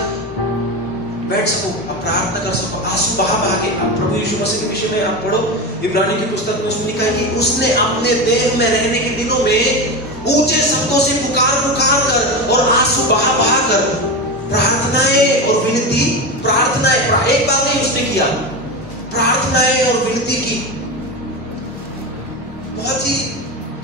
बैठ सको, आप प्रार्थना कर सको, आंसू बहा बहा के। आप प्रभु यीशु मसीह के विषय में आप पढ़ो, इब्रानी की पुस्तक में उसमें लिखा है कि उसने अपने देह में रहने के दिनों में ऊंचे शब्दों से पुकार कर और आंसू बहा बहा कर प्रार्थनाएं और विनती, प्रार्थनाएं एक बार नहीं उसने किया, प्रार्थनाएं और विनती की। बहुत ही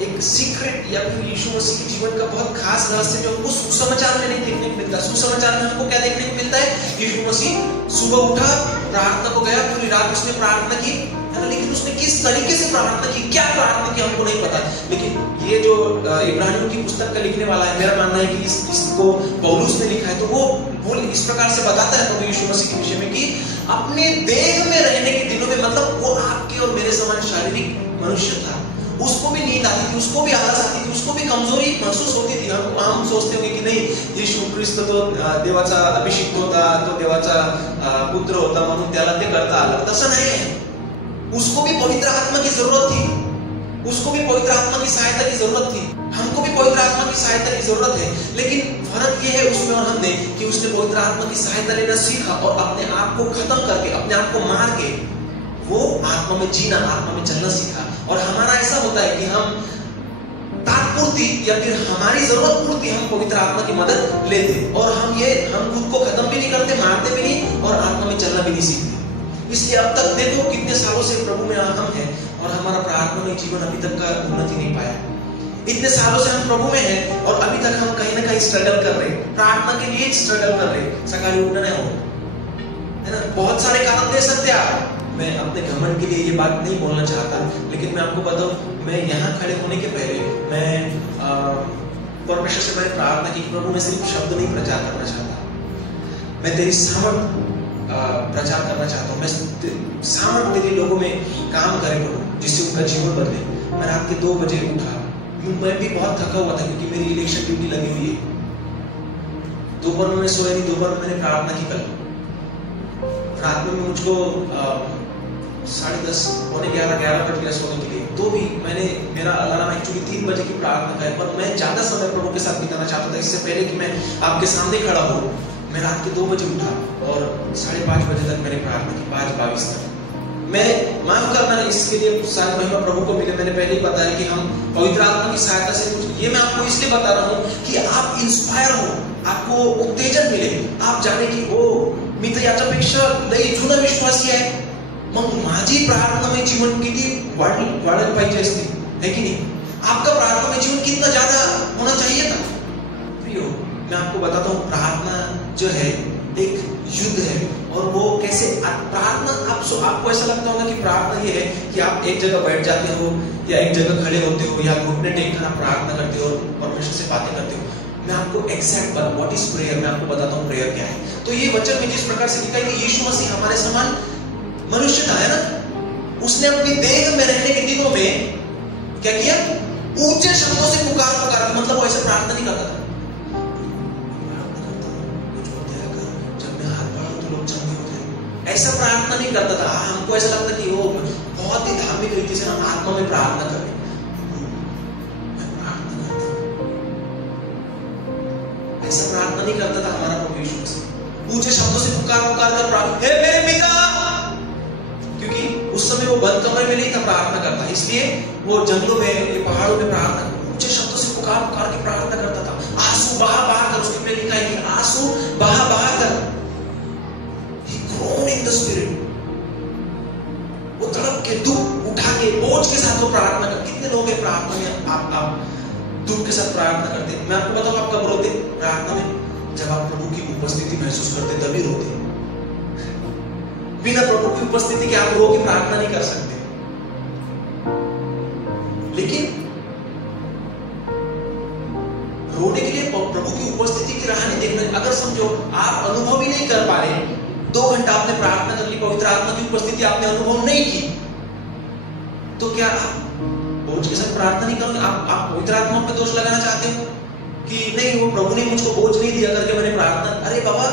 एक सीक्रेट या फिर यीशु मसीह के जीवन का बहुत खास रहस्य जो हमको सुसमाचार में नहीं देखने को मिलता। सुसमाचार में हमको क्या देखने को मिलता है? यीशु मसीह सुबह उठा, प्रार्थना को गया, पूरी रात उसने प्रार्थना की, है ना, लेकिन उसने किस तरीके से प्रार्थना की, क्या प्रार्थना की, हमको नहीं पता। लेकिन ये जो इब्रानियों की पुस्तक का लिखने वाला है, मेरा मानना है कि इसको पौलुस ने लिखा है, तो वो इस प्रकार से बताता है प्रभु यीशु मसीह के विषय में कि अपने देह में रहने के दिनों में, मतलब वो आपके और मेरे समान शारीरिक मनुष्य था, उसको भी नींद आती थी, उसको भी आलस आती थी, उसको भी कमजोरी महसूस होती थी। हम सोचते होंगे कि नहीं, यीशु ख्रिस्त तो देवाचा अभिषिक्त होता, तो देवाचा पुत्र होता म्हणून त्याला ते करता आलं, तसं नाही है। उसको भी पवित्र आत्मा की जरूरत थी, उसको भी पवित्र आत्मा की सहायता की जरूरत थी, हमको भी पवित्र आत्मा की सहायता की जरूरत है। लेकिन फर्क ये है उसमें और हमने कि उसने पवित्र आत्मा की सहायता लेना सीखा और अपने आप को खत्म करके, अपने आप को मार के वो आत्मा में जीना, आत्मा में चलना सीखा। और हमारा ऐसा होता है कि हम तात्पूर्ति या फिर हमारी जरूरत पूर्ति हम पवित्र आत्मा की मदद लेते और हम खुद को खत्म भी नहीं करते, मारते भी नहीं और आत्मा में चलना भी नहीं सीखते। इसलिए अब तक देखो कितने सालों से प्रभु में हम हैं और हमारा प्रार्थना में जीवन अभी तक का उन्नति नहीं पाया। इतने सालों से हम प्रभु में हैं और अभी तक हम कहीं ना कहीं स्ट्रगल कर रहे हैं, प्रार्थना के लिए स्ट्रगल कर रहे हैं, सकाळी उठना नहीं हो, है ना। बहुत सारे कारण दे सकते हैं आप। मैं अपने घमंड के लिए ये बात नहीं बोलना चाहता, लेकिन मैं आपको बताऊं, मैं यहाँ खड़े होने के पहले मैं परमेश्वर से मैंने प्रार्थना की, प्रभु मैं सिर्फ शब्द नहीं प्रचार करना चाहता, मैं तेरी सामर्थ प्रचार करना चाहता हूँ, मैं सामर्थ तेरे लोगों में काम करे प्रभु, जिससे उनका जीवन बदले। मैं रात के 2 बजे उठा, मैं भी बहुत थका हुआ था क्योंकि मेरी इलेक्शन ड्यूटी लगी हुई है। दोपहर में मैं सोया नहीं, दोपहर में मैंने प्रार्थना की। कल रात में मुझको 10:30 पौने 11 बज गया सोने के लिए, तो भी मैंने मेरा अलार्म एक्चुअली 3 बजे की प्रार्थना है, पर मैं ज्यादा समय प्रभु के साथ बिताना चाहता था। इससे पहले कि मैं आपके सामने खड़ा हूँ, मैं रात के 2 बजे उठा और 5:30 बजे तक मैंने प्रार्थना की, 5:22 तक। मैं माफ करना इसके लिए सारी महिमा प्रभु को मिले। मैंने पहले ही बताया कि हम पवित्र आत्मा की सहायता से कुछ, ये मैं आपको इसलिए बता रहा हूँ कि आप इंस्पायर हो, आपको उत्तेजन मिले, आप जाने की ओ मी तर याच्यापेक्षा लई जुना विश्वासी आहे, मग माझी प्रार्थनामय जीवन किती वाढलं पाहिजे असते, है की नहीं? आपका प्रार्थनामय जीवन कितना ज्यादा होना चाहिए ना प्रियो। मैं आपको बताता हूँ, प्रार्थना जो है एक युद्ध है, और वो कैसे प्रार्थना आपको ऐसा लगता होगा कि प्रार्थना ये है कि आप एक जगह बैठ जाते हो या एक जगह खड़े होते हो या घुटने टेक कर आप प्रार्थना करते हो और परमेश्वर से बातें करते हो। मैं आपको एग्जैक्ट व्हाट इज प्रेयर, मैं आपको बताता हूँ प्रेयर क्या है। तो ये वचन में जिस प्रकार से लिखा है कि यीशु मसीह हमारे समान मनुष्य था, है ना, उसने अपनी देह में रहने के दिनों में क्या किया? ऊंचे शब्दों से पुकार, मतलब वो ऐसे प्रार्थना नहीं करता था, ऐसा प्रार्थना नहीं करता था। हमको ऐसा लगता कि वो बहुत ही धार्मिक रीति से हम आत्मा में प्रार्थना कर रहे, मैं प्रार्थना करता हूं, ऐसा प्रार्थना नहीं करता था हमारा प्रभु यीशु मसीह। ऊंचे शब्दों से पुकार कर प्रार्थना, हे मेरे पिता, क्योंकि उस समय वो बंद कमरे में नहीं था प्रार्थना करता, इसलिए वो जंगलों में, पहाड़ों में प्रार्थना, ऊंचे शब्दों से पुकार के प्रार्थना करता था। आंसू बहा कर, उसके में लिखा है कि आंसू बहा कर, in the spirit, वो तड़प के दुख उठा के बोझ के साथ वो प्रार्थना कर। कितने लोग हैं प्रार्थना में आप दुख के साथ प्रार्थना करते हैं? मैं आपको बताऊं, आप कब रोते प्रार्थना में? जब आप प्रभु की उपस्थिति महसूस करते तभी रोते। बिना प्रभु की उपस्थिति के आप रो के प्रार्थना नहीं कर सकते। लेकिन रोने के लिए प्रभु की उपस्थिति की राह नहीं देखना। अगर समझो आप अनुभव ही नहीं कर पा रहे, 2 घंटा आपने प्रार्थना कर ली, पवित्र आत्मा की उपस्थिति आपने अनुभव नहीं की, तो क्या आप बोझ के साथ प्रार्थना नहीं करोगे? आप पवित्र आत्मा पे दोष लगाना चाहते हो कि नहीं, वो प्रभु ने मुझको बोझ नहीं दिया करके मैंने प्रार्थना। अरे बाबा,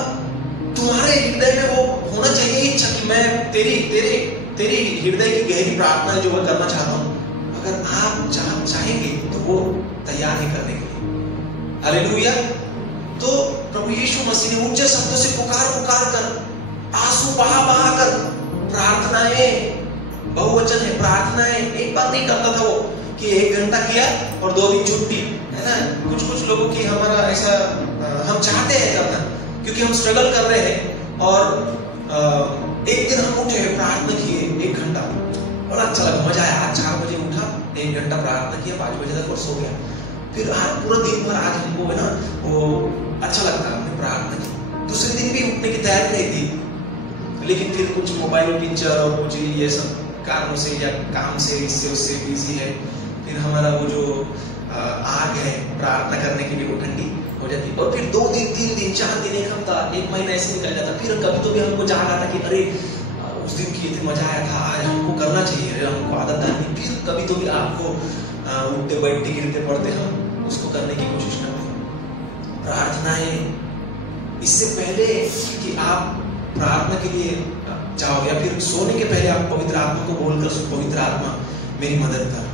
तुम्हारे हृदय में वो होना चाहिए इच्छा कि मैं तेरी हृदय की गहरी प्रार्थना जो मैं करना चाहता हूं, अगर आप चाहेंगे तो वो तैयार है करने के लिए। हालेलुया। तो प्रभु यीशु मसीह ने ऊंचे शब्दों से पुकार कर, आंसू बहा कर प्रार्थनाएं, बहुवचन है प्रार्थनाएं, एक बार नहीं करता था वो कि 1 घंटा किया और 2 दिन छुट्टी, है ना। कुछ लोगों की हमारा ऐसा, हम चाहते हैं करना क्योंकि हम स्ट्रगल कर रहे हैं, और एक दिन हम उठे प्रार्थना किए 1 घंटा, बड़ा अच्छा लगा, मजा आया। आज 4 बजे उठा, 1 घंटा प्रार्थना किया, 5 बजे तक और सो गया। फिर आज पूरा दिन भर आज हमको है ना वो अच्छा लगता, हमने प्रार्थना की। दूसरे दिन भी उठने की तैयारी नहीं थी, लेकिन फिर कुछ मोबाइल पिक्चर और कुछ ये सब कारणों से या काम से इससे उससे बिजी है, फिर हमारा वो जो आग है प्रार्थना करने के लिए वो ठंडी हो जाती, और फिर 2 दिन 3 दिन 4 दिन 1 हफ्ता 1 महीना ऐसे निकल जाता। फिर कभी तो भी हमको जाग आता कि अरे उस दिन की इतनी मजा आया था, आज हमको करना चाहिए, हमको आदत डालनी। फिर कभी तो भी आपको उठते बैठते गिरते पड़ते हम उसको करने की कोशिश करते हैं। प्रार्थनाएं, इससे पहले कि आप प्रार्थना के लिए जाओ या फिर सोने के पहले आप पवित्र आत्मा को बोलकर, पवित्र आत्मा मेरी मदद कर,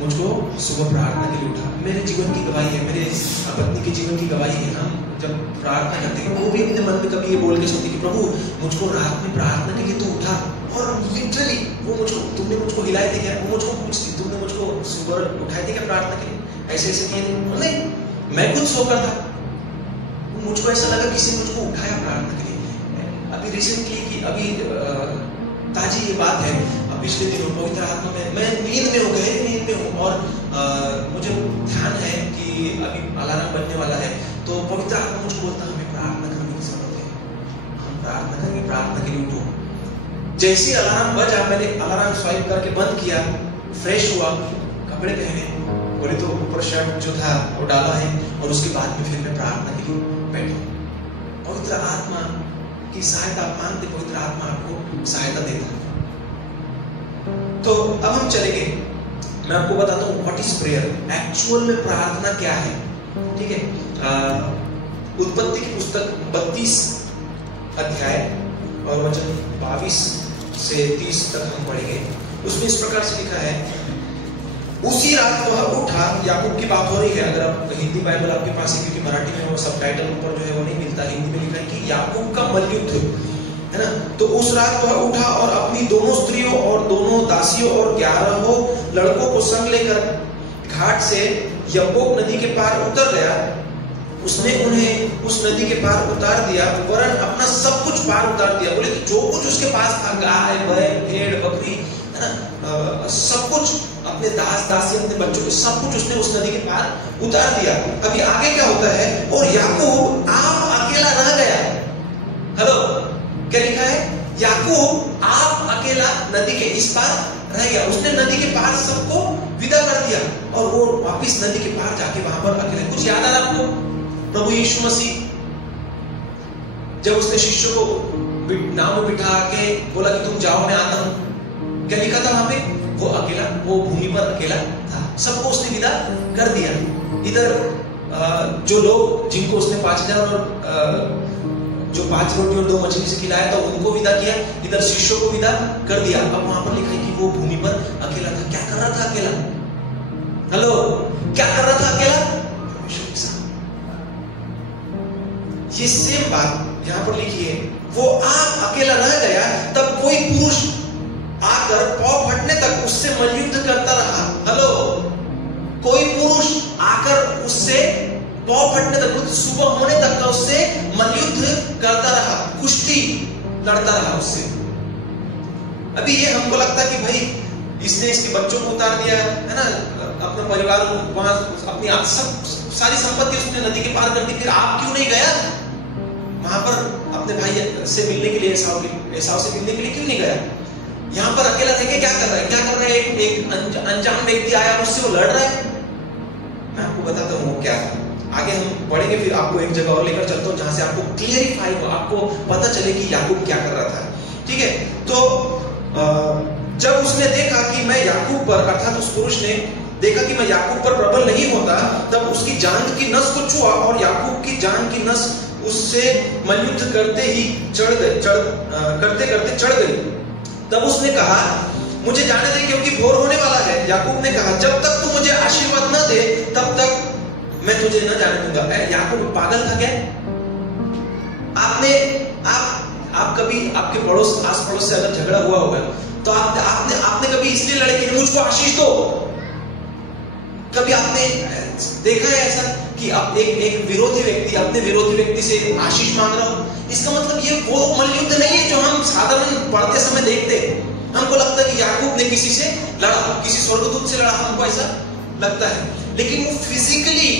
मुझको सुबह प्रार्थना के लिए उठा। मेरे जीवन की गवाही है, मेरे पत्नी के जीवन की गवाही है। हम जब प्रार्थना करते हैं, वो भी अपने मन में कभी ये बोल के सोती कि प्रभु मुझको रात में प्रार्थना के लिए तू उठा, और लिटरली वो मुझको, तुमने मुझको हिलाए थे क्या? वो मुझको पूछती, तुमने मुझको सुबह उठाए थे क्या प्रार्थना के लिए? ऐसे किए नहीं, मैं खुद सोकर था, मुझको ऐसा लगा किसी ने मुझको उठाया प्रार्थना के लिए। अभी रिसेंटली की अभी ताजी ये बात है, पिछले दिनों पवित्र आत्मा में मैं नींद में हूँ, गहरी नींद में हूँ और मुझे ध्यान है कि अभी अलार्म बजने वाला है, तो पवित्र आत्मा मुझको बोलता हमें प्रार्थना करने की जरूरत है, हम प्रार्थना करेंगे, प्रार्थना के लिए उठो। जैसे ही अलार्म बजा, मैंने अलार्म स्वाइप करके बंद किया, फ्रेश हुआ, कपड़े पहने, बोले तो ऊपर शर्ट जो था वो डाला है और उसके बाद में फिर मैं प्रार्थना के लिए बैठा। पवित्र आत्मा की सहायता मांगते, पवित्र आत्मा आपको सहायता देता। तो अब हम चलेंगे, मैं आपको बताता हूँ व्हाट इज प्रेयर, एक्चुअल में प्रार्थना क्या है। ठीक है, उत्पत्ति की पुस्तक 32 अध्याय और वचन 22 से 30 तक हम पढ़ेंगे। उसमें इस प्रकार से लिखा है, उसी रात वह उठा, याकूब की बात हो रही है। अगर आप हिंदी बाइबल आपके पास है, क्योंकि मराठी में वो सबटाइटल ऊपर जो है वो नहीं मिलता, हिंदी में लिखा है कि याकूब का मल्लयुद्ध है ना। तो उस रात वह उठा और अपनी दोनों स्त्रियों और दोनों दासियों और 11 लड़कों को संग लेकर घाट से यब्बोक नदी के पार उतर गया। उसने उन्हें उस नदी के पार उतार दिया, वरन अपना सब कुछ पार उतार दिया। बोले तो जो कुछ उसके पास था, गाय बैल भेड़ बकरी है ना, सब कुछ, अपने दास दासी अपने बच्चों के सब कुछ उसने उस नदी के पार उतार दिया। अभी आगे क्या होता है, और याकूब आप अकेला रह गया। हेलो, क्या लिखा है, याकूब आप अकेला नदी के इस पार रह गया। उसने नदी के पार सबको विदा कर दिया और वो वापिस नदी के पार जाके वहां पर अकेले। कुछ याद आ रहा आपको प्रभु यीशु मसीह जब उसने शिष्यों को नाव में बिठा के बोला कि तुम जाओ मैं आता हूं, क्या लिखा था वहां पे, वो अकेला, वो भूमि पर अकेला था, सबको उसने विदा कर दिया। इधर जो लोग जिनको उसने 5000 और जो 5 रोटी और 2 मछली से खिलाया था उनको विदा किया, इधर शिष्यों को विदा कर दिया। अब वहां पर लिखा है कि वो भूमि पर अकेला था। क्या कर रहा था अकेला? हेलो, क्या कर रहा था अकेला? परमेश्वर के साथ। ये सेम बात यहां पर लिखी है, वो आप अकेला रह गया, तब कोई पुरुष आकर पांव फटने तक उससे मल्लयुद्ध करता रहा। हेलो, कोई पुरुष आकर उससे पांव फटने तक, सुबह होने तक का उससे मल्लयुद्ध करता रहा, कुश्ती लड़ता रहा उससे। अभी ये हमको लगता है कि भाई इसने इसके बच्चों को उतार दिया है ना, अपने परिवार को वहां, अपनी सब सारी संपत्ति उसने नदी के पार कर दी, फिर आप क्यों नहीं गया वहां पर अपने भाई से मिलने के लिए, एसाव से मिलने के लिए क्यों नहीं गया? यहाँ पर अकेला देखे क्या कर रहा है, क्या कर रहा है, एक अनजान व्यक्ति आया उससे वो लड़ रहा है। मैं आपको बताता हूँ क्या था, आगे हम पढ़ेंगे, फिर आपको एक जगह और लेकर चलता हूँ जहां से आपको क्लियरिफाई हो, आपको पता चले कि याकूब क्या कर रहा था। ठीक है, तो जब उसने देखा कि मैं याकूब पर, अर्थात उस पुरुष ने देखा कि मैं याकूब पर प्रबल नहीं होता, तब उसकी जांघ की नस को छुआ और याकूब की जांघ की नस उससे मल्लयुद्ध करते ही करते करते चढ़ गई। तब उसने कहा, मुझे जाने दे क्योंकि भोर होने वाला है। याकूब ने कहा, जब तक तू मुझे आशीर्वाद न दे तब तक मैं तुझे न जाने दूंगा। याकूब पागल था क्या? आप कभी आपके पड़ोस, आस पड़ोस से अगर झगड़ा हुआ होगा तो आपने कभी इसलिए लड़े कि मुझको आशीष दो? कभी आपने देखा है ऐसा कि आप एक विरोधी व्यक्ति अपने विरोधी व्यक्ति से आशीष मांग रहा हो? इसका मतलब ये वो मल्लयुद्ध नहीं है जो हम साधारण पढ़ते समय देखते। हमको लगता है कि याकूब ने किसी से लड़ा, किसी स्वर्गदूत से लड़ा, हमको ऐसा लगता है, लेकिन वो फिजिकली,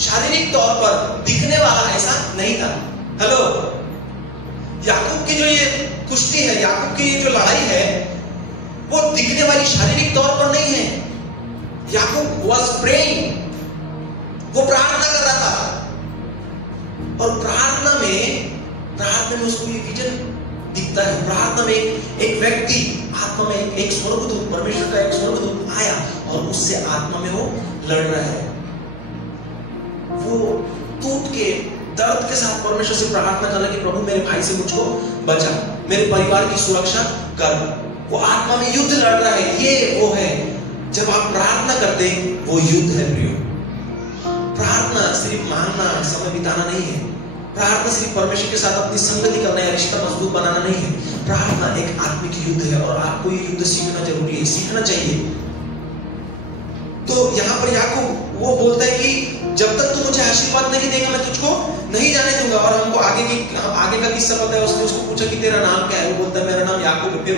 शारीरिक तौर पर दिखने वाला ऐसा नहीं था। हेलो, याकूब की जो ये कुश्ती है, याकूब की जो लड़ाई है, वो दिखने वाली शारीरिक तौर पर नहीं है। याकूब वाज प्रेइंग, वो प्रार्थना कर रहा था, और प्रार्थना में उसको ये विजन दिखता है। प्रार्थना में एक व्यक्ति आत्मा में, एक स्वर्गदूत, परमेश्वर का एक स्वर्गदूत आया और उससे आत्मा में वो लड़ रहा है। वो टूट के दर्द के साथ परमेश्वर से प्रार्थना कर रहा है कि प्रभु मेरे भाई से मुझको बचा, मेरे परिवार की सुरक्षा कर। वो आत्मा में युद्ध लड़ रहा है। ये वो है जब आप प्रार्थना करते हैं, वो युद्ध है प्रियो। प्रार्थना सिर्फ मांगना, समय बिताना नहीं है। प्रार्थना सिर्फ परमेश्वर के साथ अपनी संगति करना या रिश्ता मजबूत बनाना नहीं है। प्रार्थना एक आत्मिक युद्ध है और आपको ये युद्ध सीखना जरूरी है, सीखना चाहिए। तो यहाँ पर याकूब वो बोलता है कि जब तक तू मुझे आशीर्वाद नहीं देगा मैं तुझको नहीं जाने दूंगा। और हमको आगे का किस्सा पता है, उसने उसको पूछा कि तेरा नाम क्या है, वो बोलता है मेरा नाम याकूब है। फिर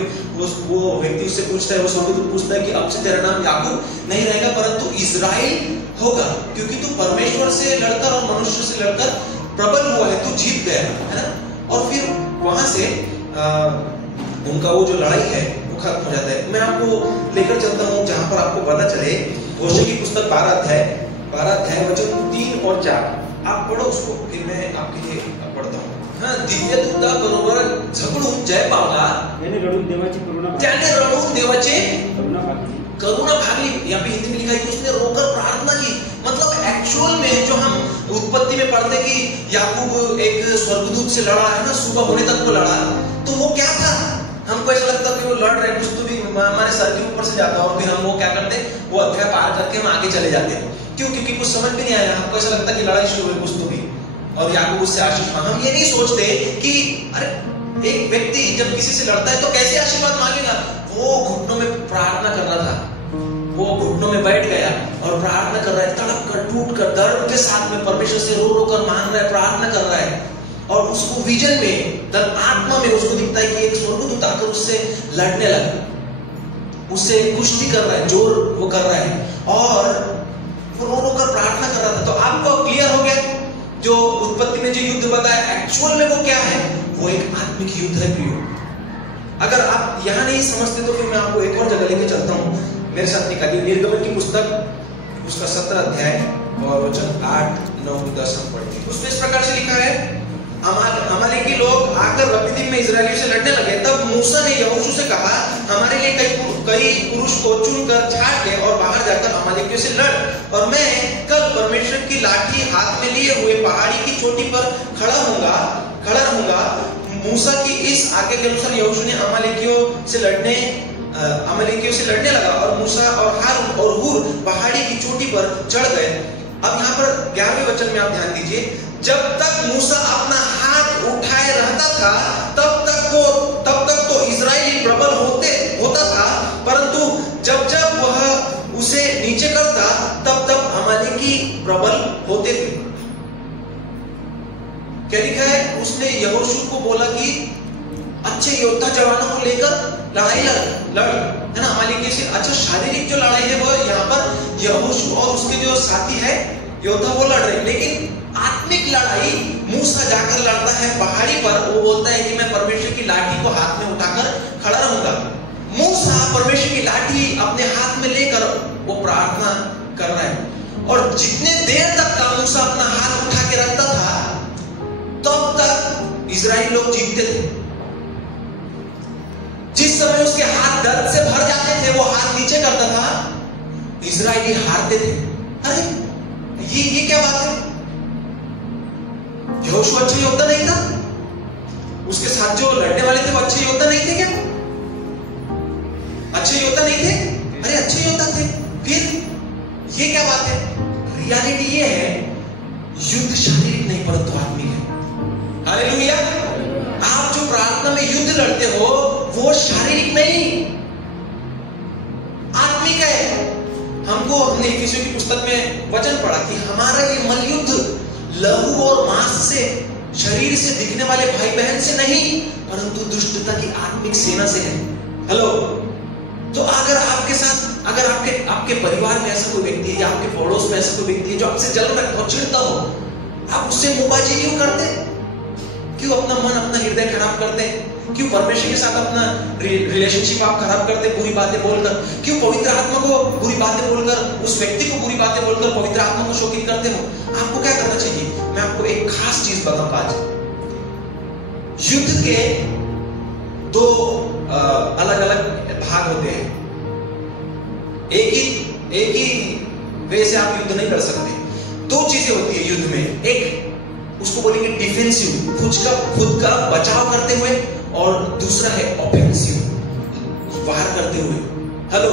वो व्यक्ति उससे पूछता है, वो स्वर्गदूत पूछता है कि अब से तेरा नाम याकूब नहीं रहेगा परंतु इजराइल होगा, क्योंकि तू परमेश्वर से लड़कर और मनुष्य से लड़कर प्रबल हुआ है, तू जीत गया है ना। और फिर वहां से उनका वो जो लड़ाई है वो खत्म हो जाता है। मैं आपको लेकर चलता हूँ जहां पर आपको पता चले, होशे की पुस्तक 12 अध्याय वचन 3 और 4 आप पढ़ो उसको, फिर मैं आपके लिए पढ़ता हूँ। हाँ, दिव्य दूता बरोबर झगडून जय पावला, त्याने रडून देवाची करुणा भागली। यहाँ पे हिंदी में लिखा है कि उसने रोकर प्रार्थना की। मतलब एक्चुअल में जो हम उत्पत्ति में पढ़ते कि याकूब एक स्वर्गदूत से लड़ा है ना, सुबह होने तक वो लड़ा, तो वो क्या था? हमको ऐसा लगता कि वो लड़ रहे, कुछ तो भी हमारे सर के ऊपर से जाता और फिर हम वो क्या करते, वो अध्याय पार करके हम आगे चले जाते हैं। क्यों? क्योंकि कुछ समझ में नहीं आया, हमको ऐसा लगता कि लड़ाई शुरू हुई कुछ तो भी, और याकूब उससे आशीर्वाद। हम ये नहीं सोचते कि अरे एक व्यक्ति जब किसी से लड़ता है तो कैसे आशीर्वाद मांगेगा। वो घुटनों में प्रार्थना कर रहा था, वो घुटनों में बैठ गया और प्रार्थना कर रहा है, तड़प कर टूट कर दर्द के साथ में परमेश्वर से रो कर मांग रहा है, प्रार्थना कर रहा है। और उसको विजन में, आत्मा में उसको दिखता है कि एक स्वर्गदूत आकर उससे लड़ने लगा, उससे कुश्ती कर रहा है, जोर वो कर रहा है और वो रो कर प्रार्थना कर रहा था। तो आपको क्लियर हो गया जो उत्पत्ति में जो युद्ध बताया एक्चुअल में वो क्या है, वो एक आत्मिक युद्ध है प्रियो। अगर आप यहां नहीं समझते तो फिर मैं आपको एक और जगह लेके चलता हूं, मेरे साथ निकालिए निर्गमन की पुस्तक उसका 17 अध्याय और वचन 8, 9, 10 हम पढ़ेंगे। उसमें इस प्रकार से लिखा है, अमालेकी लोग आकर रपीदीम में इजरायलियों से लड़ने लगे। तब मूसा ने यहोशू से कहा, हमारे लिए कई पुरुष को चुनकर छांट ले और बाहर जाकर अमालेकियों से लड़, और मैं कल परमेश्वर की लाठी हाथ में लिए हुए पहाड़ी की चोटी पर खड़ा रहूंगा। मूसा की इस आज्ञा के अनुसार यहोशू ने अमालेकियों से लड़ने लगा और मूसा और हारून और हूर पहाड़ी की चोटी पर चढ़ गए। अब यहाँ पर 11वें वचन में आप ध्यान दीजिए, जब तक मूसा अपना हाथ उठाए रहता था तब तक तो इजराइली प्रबल होता था, परंतु जब वह उसे नीचे करता तब अमालेकी प्रबल होते थे। क्या लिखा है? उसने यहोशू को बोला कि अच्छे योद्धा जवानों को लेकर लड़ाई लड़, है ना, अमालेकी से। अच्छा, शारीरिक जो लड़ाई है वो यहाँ पर यहोशू और उसके जो साथी है योद्धा वो लड़ रहे, लेकिन आत्मिक लड़ाई मूसा जाकर लड़ता है पहाड़ी पर। वो बोलता है कि मैं परमेश्वर की लाठी को हाथ में उठाकर खड़ा रहूंगा। मूसा परमेश्वर की लाठी अपने हाथ में लेकर वो प्रार्थना कर रहा है, और जितने देर तक का मूसा अपना हाथ उठा के रखता था तब तक इजराइल लोग जीतते थे। जिस समय उसके हाथ दर्द से भर जाते थे, वो हाथ नीचे करता था, इजराइली हारते थे। अरे ये क्या बात है? यहोशू अच्छा योद्धा नहीं था? उसके साथ जो लड़ने वाले थे वो अच्छे योद्धा नहीं थे क्या? अच्छे योद्धा नहीं थे? अरे अच्छे योद्धा थे। फिर ये क्या बात है? रियलिटी ये है, युद्ध शारीरिक नहीं परंतु आत्मिक है। हालेलुया। आप जो प्रार्थना में युद्ध लड़ते हो वो शारीरिक नहीं, आत्मिक है। हमने इफिसियों की पुस्तक में वचन पढ़ा कि हमारा ये मलयुद्ध लहू और मांस से, शरीर से दिखने वाले भाई बहन से नहीं, परंतु दुष्टता की आत्मिक सेना से है। हेलो। तो अगर आपके साथ, अगर आपके परिवार में ऐसा कोई व्यक्ति है या आपके पड़ोस में ऐसा कोई व्यक्ति है जो आपसे जल रहा है और चिढ़ता हो, आप उससे मुबाजी क्यों करते? क्यों अपना मन, अपना हृदय खराब करते? क्यों परमेश्वर के साथ अपना रिलेशनशिप आप खराब करते बुरी बातें बोलकर? क्यों पवित्र आत्मा को बुरी बातें बोलकर, उस व्यक्ति को बुरी बातें बोलकर पवित्र आत्मा को शोकित करते हो? आपको क्या करना चाहिए? मैं आपको एक खास चीज बताऊंगा आज। युद्ध के दो अलग अलग भाग होते हैं। एक ही वे से आप युद्ध नहीं कर सकते। दो चीजें होती है युद्ध में, एक उसको बोलेंगे डिफेंसिव, खुद का बचाव करते हुए, और दूसरा है ऑफेंसिव, वार करते हुए। हेलो।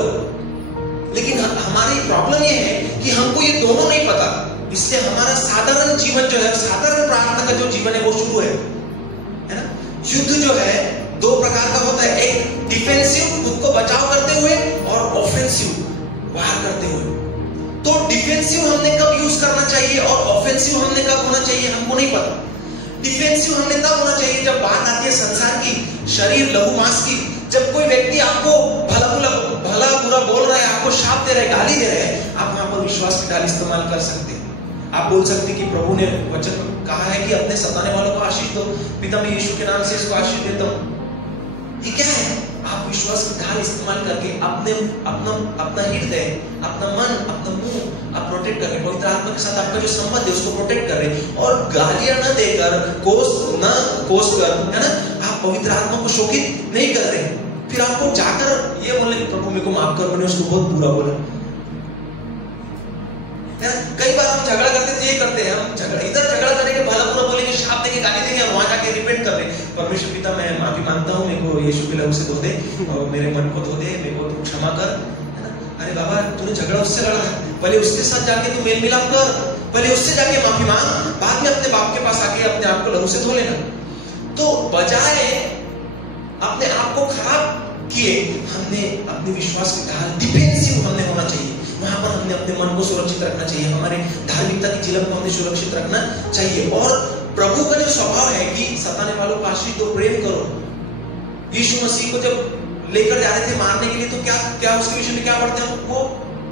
लेकिन हमारी प्रॉब्लम ये है कि हमको ये दोनों नहीं पता, इसलिए हमारा साधारण जीवन जो है, साधारण प्रार्थना का जो जीवन है वो शुरू है ना। युद्ध जो है दो प्रकार का होता है, एक डिफेंसिव, खुद को बचाव करते हुए, और ऑफेंसिव, वार करते हुए। तो डिफेंसिव हमने कब यूज करना चाहिए और ऑफेंसिव हमने कब होना चाहिए हमको नहीं पता। डिफेंसिव हमने तब होना चाहिए जब की, संसार की, शरीर लहू मांस की। जब कोई व्यक्ति आपको भला बुरा बोल रहा है, आपको शाप दे रहा है, गाली दे रहा है, आप वहां पर विश्वास की ढाल इस्तेमाल कर सकते हैं। आप बोल सकते हैं कि प्रभु ने वचन कहा है कि अपने सताने वालों को आशीष दो, पिता मैं यीशु के नाम से इसको आशीष देता हूं। ये क्या है? आप विश्वास की ढाल इस्तेमाल करके अपना हृदय, अपना मन, अपना मुंह आप प्रोटेक्ट कर रहे, पवित्र आत्मा के साथ आपका जो संबंध है उसको प्रोटेक्ट कर रहे, और गालियां न देकर, कोस कर, है ना, आप पवित्र आत्मा को शोकित नहीं कर रहे। फिर आपको जाकर ये बोलने प्रभु मेरे को माफ कर, मैंने उसको बहुत बुरा बोला। कई बार हम झगड़ा करते थे, ये करते हैं, हम झगड़ा करेंगे, भला बुरा बोलेंगे, शाप देंगे, गाली देंगे, हम वहां जाके रिपेंट कर रहे। परमेश्वर पिता मैं माफी मांगता हूँ, मेरे को यीशु के लहू से धो दे और मेरे मन को धो दे, मेरे को तू क्षमा कर, है ना। अरे बाबा तूने झगड़ा उससे लड़ा है, पहले उसके साथ जाके तू मेल मिलाप कर, पहले उससे जाके माफी मांग, बाद में अपने बाप के पास आके अपने आप को लहू से धो लेना। तो बजाय अपने आप को खराब किए, हमने अपने विश्वास की ढाल डिफेंसिव हमने होना चाहिए। वहां पर हमने अपने मन को सुरक्षित रखना चाहिए, हमारे धार्मिकता की झिलक को हमने सुरक्षित रखना चाहिए। और प्रभु का जो स्वभाव है कि सताने वालों को आशीष दो, प्रेम करो। यीशु मसीह को जब लेकर जा रहे थे मारने के लिए, तो क्या उसके विषय में क्या पढ़ते हैं? वो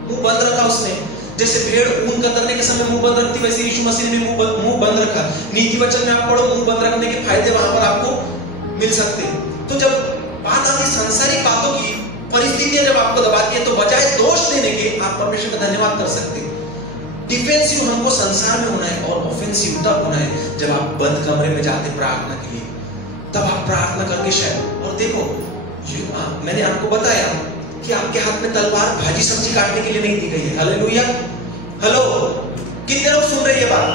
मुंह बंद रखा उसने, जैसे भेड़ ऊन कतरने के समय मुंह बंद रखती, वैसे यीशु मसीह ने मुंह बंद रखा। नीति वचन में आप पढ़ो, मुंह बंद रखने के फायदे वहां पर आपको मिल सकते। तो जब बात आती सांसारिक बातों की, परिस्थितियां जब आपको दबाती है, तो बजाय दोष देने के आप परमेश्वर का धन्यवाद कर सकते हैं। डिफेंसिव हमको संसार में होना है, और ऑफेंसिव तब होना है जब आप बंद कमरे में जाते प्रार्थना के लिए, तब आप प्रार्थना करके शायद। और देखो मैंने आपको बताया कि आपके हाथ में तलवार भाजी सब्जी काटने के लिए नहीं दी गई है। हालेलुया, हेलो, कितने लोग सुन रहे हैं ये बात?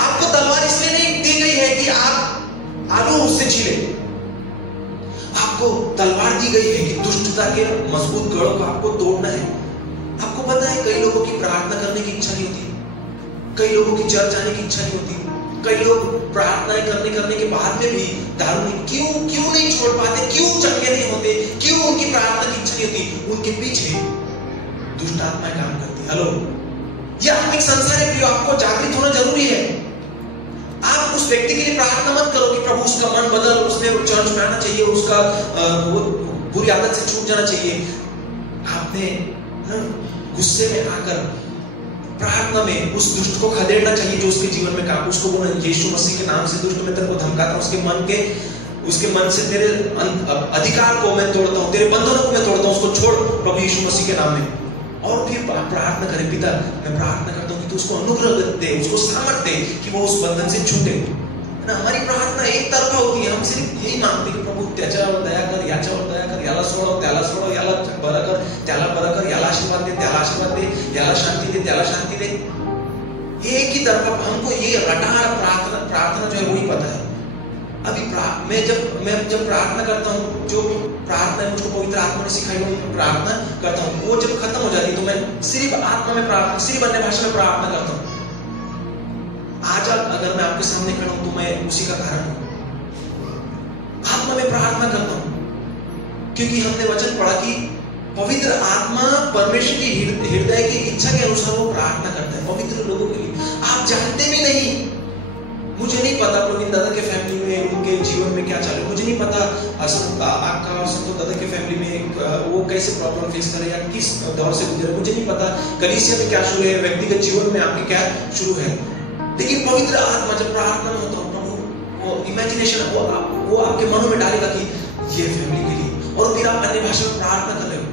आपको तलवार इसलिए नहीं दी गई है कि आप आलू उससे छीले, आपको तलवार दी गई है कि दुष्टता के मजबूत गढ़ों को आपको तोड़ना है। आपको पता है कई लोगों की प्रार्थना करने की इच्छा नहीं होती, कई लोगों की चर्च आने की इच्छा नहीं होती, कई लोग प्रार्थनाएं करने के बाद में भी दारू क्यों नहीं छोड़ पाते, क्यों चंगे नहीं होते, क्यों उनकी प्रार्थना की इच्छा नहीं होती? उनके पीछे दुष्ट आत्माएं काम करती है। हेलो, यह आत्मिक संसार है प्रियो, आपको जागृत होना जरूरी है। आप उस व्यक्ति के लिए प्रार्थना मत करो कि प्रभु उसका मन बदल, उसने चर्च में आना चाहिए, उसका वो बुरी आदत से छूट जाना चाहिए। आपने गुस्से में आकर प्रार्थना में उस दुष्ट को खदेड़ना चाहिए जो उसके जीवन में काम, उसको बोलना यीशु मसीह के नाम से दुष्ट मैं तेरे को धमकाता हूं, उसके मन से तेरे अधिकार को मैं तोड़ता हूं, तेरे बंधनों को मैं तोड़ता हूं, उसको छोड़ प्रभु यीशु मसीह के नाम में। और फिर प्रार्थना करें, पिता मैं प्रार्थना करता हूं कि तू उसको अनुग्रह दे, उसको सामर्थ दे कि वो उस बंधन से छूटे। ना हमारी प्रार्थना एक तरफा होती है, हम सिर्फ यही मांगते कि प्रभु त्याच्यावर दया कर, याच्यावर दया कर, याला सोडव, त्याला सोडव, याला बरं कर, त्याला बरं कर, याला आशीर्वाद दे, त्याला आशीर्वाद दे, याला शांति दे, त्याला शांति दे। एक ही तरफा हमको ये रटार प्रार्थना जो है वही पता है। अभी मैं जब प्रार्थना करता हूँ, जो प्रार्थना मुझको पवित्र आत्मा ने सिखाई हुई मैं प्रार्थना करता हूँ, वो जब खत्म हो जाती है तो मैं सिर्फ आत्मा में प्रार्थना, सिर्फ अन्य भाषा में प्रार्थना करता हूँ। आज अगर मैं आपके सामने खड़ा हूं तो मैं उसी का कारण हूं, आत्मा में प्रार्थना करता हूं, क्योंकि हमने वचन पढ़ा कि पवित्र आत्मा परमेश्वर की हृदय की इच्छा के अनुसार वो प्रार्थना करता है पवित्र लोगों के लिए। आप जानते भी नहीं, मुझे नहीं पता प्रवीण दादा के फैमिली में उनके जीवन में क्या चालू, मुझे नहीं पता आपका संतो दादा के फैमिली में वो कैसे प्रॉब्लम फेस करे या किस दौर से गुजरे, मुझे नहीं पता कलीसिया में क्या शुरू है, व्यक्तिगत जीवन में आपके क्या शुरू है। लेकिन पवित्र आत्मा जब प्रार्थना में होता हूँ, प्रभु वो इमेजिनेशन वो आपके मनों में डालेगा कि ये फैमिली के लिए, और फिर आप अन्य भाषा में प्रार्थना कर रहे हो,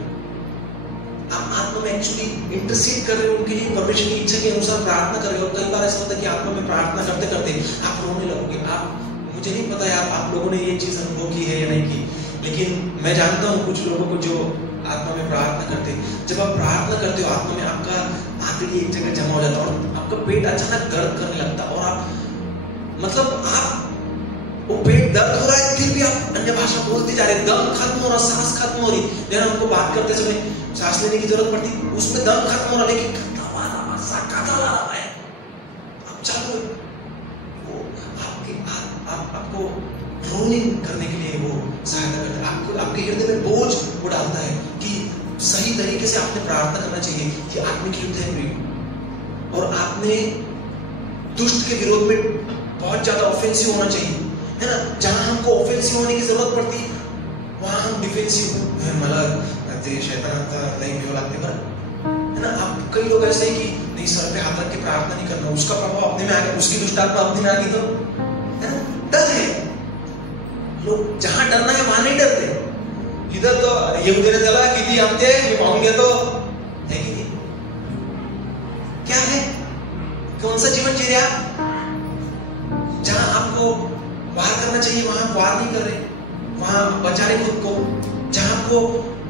आप आत्मा में एक्चुअली इंटरसीड कर रहे हो उनके लिए, परमेश्वर की इच्छा के अनुसार प्रार्थना कर रहे हो। कई बार ऐसा होता है कि आत्मा में प्रार्थना करते करते आप रोने लगोगे। मुझे नहीं पता यार आप लोगों ने ये चीज अनुभव की है या नहीं की, लेकिन मैं जानता हूँ कुछ लोगों को जो आत्मा में प्रार्थना करते, जब आप प्रार्थना करते हो आत्मा में आपका आंतड़ी एक जगह जमा हो जाता है और आपका पेट अचानक दर्द करने लगता है, और आप वो पेट दर्द हो रहा है फिर भी आप अन्य भाषा बोलते जा रहे, दम खत्म हो रहा, सांस खत्म हो रही, लेकिन हमको बात करते समय सांस लेने की जरूरत पड़ती, उसमें दम खत्म हो रहा, लेकिन आप चालू वो आपको रोलिंग करने के लिए वो सहायता करता है, आपको आपके हृदय में बोझ वो डालता है कि सही तरीके से आपने प्रार्थना करना चाहिए कि आत्मिक युद्ध है प्रिय, और आपने दुष्ट के विरोध में बहुत ज्यादा ऑफेंसिव होना चाहिए, है ना। जहां हमको हमको ऑफेंसिव होने की जरूरत पडती, वहां हम डिफेंसिव मला ते शैतानाचा लई भीव लागते बरं है ना। आप कई लोग ऐसे हैं कि नहीं सर पे हाथ रख के प्रार्थना नहीं करना, उसका प्रभाव अपने में आ गया, उसकी दुष्ट आत्मा अपने में आ गई तो है ना, डर है। लोग जहां डरना है वहां नहीं डरते। इधर तो येऊदेने त्याला किती आमचे मी पाहून घेतो है की नहीं, क्या है, कौन सा जीवन जी रहे आप जहां आपको वार करना चाहिए वहां वार नहीं कर रहे, वहां बचा रहे खुद को, जहां आपको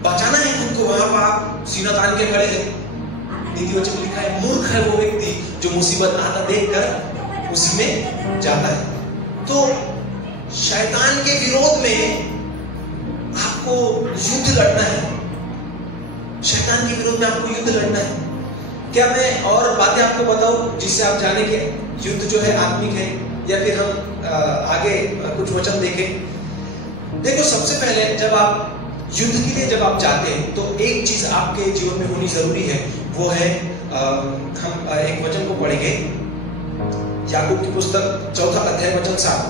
बचाना है खुद को वहां पर आप सीना तान के खड़े हैं। नीति वचन में लिखा है मूर्ख है वो व्यक्ति जो मुसीबत आता देखकर उसी में जाता है। तो शैतान के विरोध में आपको युद्ध लड़ना है, शैतान के विरोध में आपको युद्ध लड़ना है। क्या मैं और बातें आपको बताऊं जिससे आप जाने के युद्ध जो है आत्मिक है, या फिर हम आगे कुछ वचन देखें। देखो सबसे पहले जब आप युद्ध के लिए जब आप जाते हैं तो एक चीज आपके जीवन में होनी जरूरी है, वो है हम एक वचन को पढ़ेंगे, याकूब की पुस्तक 4 अध्याय वचन 7,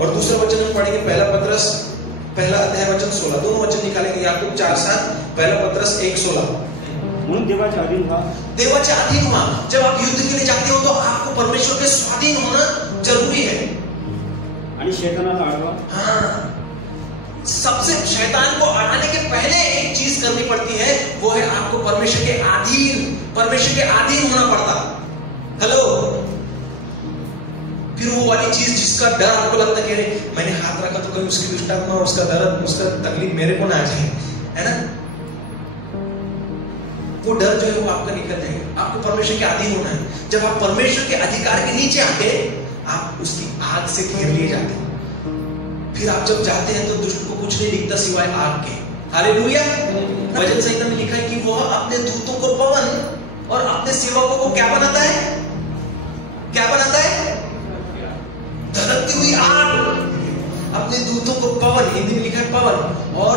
और दूसरा वचन हम पढ़ेंगे पहला पत्रस 1 अध्याय वचन 16। दोनों वचन निकालेंगे, याकूब 4:7, पहला पत्रस 1:16। म्हणून देवाच्या अधीन व्हा, देवाच्या अधीन व्हा। जब आप युद्ध के लिए जाते हो तो आपको परमेश्वर के स्वाधीन होना जरूरी है। आणि शैतानाला अडवा। हाँ, सबसे शैतान को अड़ाने के पहले एक चीज करनी पड़ती है, वो है आपको परमेश्वर के अधीन होना पड़ता। हेलो, फिर वो वाली चीज जिसका डर आपको लगता है कि मैंने हाथ रखा तो कहीं उसकी दुष्ट आत्मा, उसका दर्द, उसका तकलीफ मेरे को ना आ जाए, है ना, वो डर जो है वो आपका निकल जाएगा। आपको परमेश्वर के अधीन होना है। जब आप परमेश्वर के अधिकार के नीचे आते आप उसकी आग से घेर लिए जाते हैं। फिर आप जब जाते हैं तो दुष्ट को कुछ नहीं दिखता सिवाय आग के। हालेलुया। भजन संहिता में लिखा है कि वह अपने दूतों को पवन और अपने सेवकों को क्या बनाता है, क्या बनाता है, धधकती हुई आग। अपने दूतों को पवन, हिंदी में लिखा है पवन, और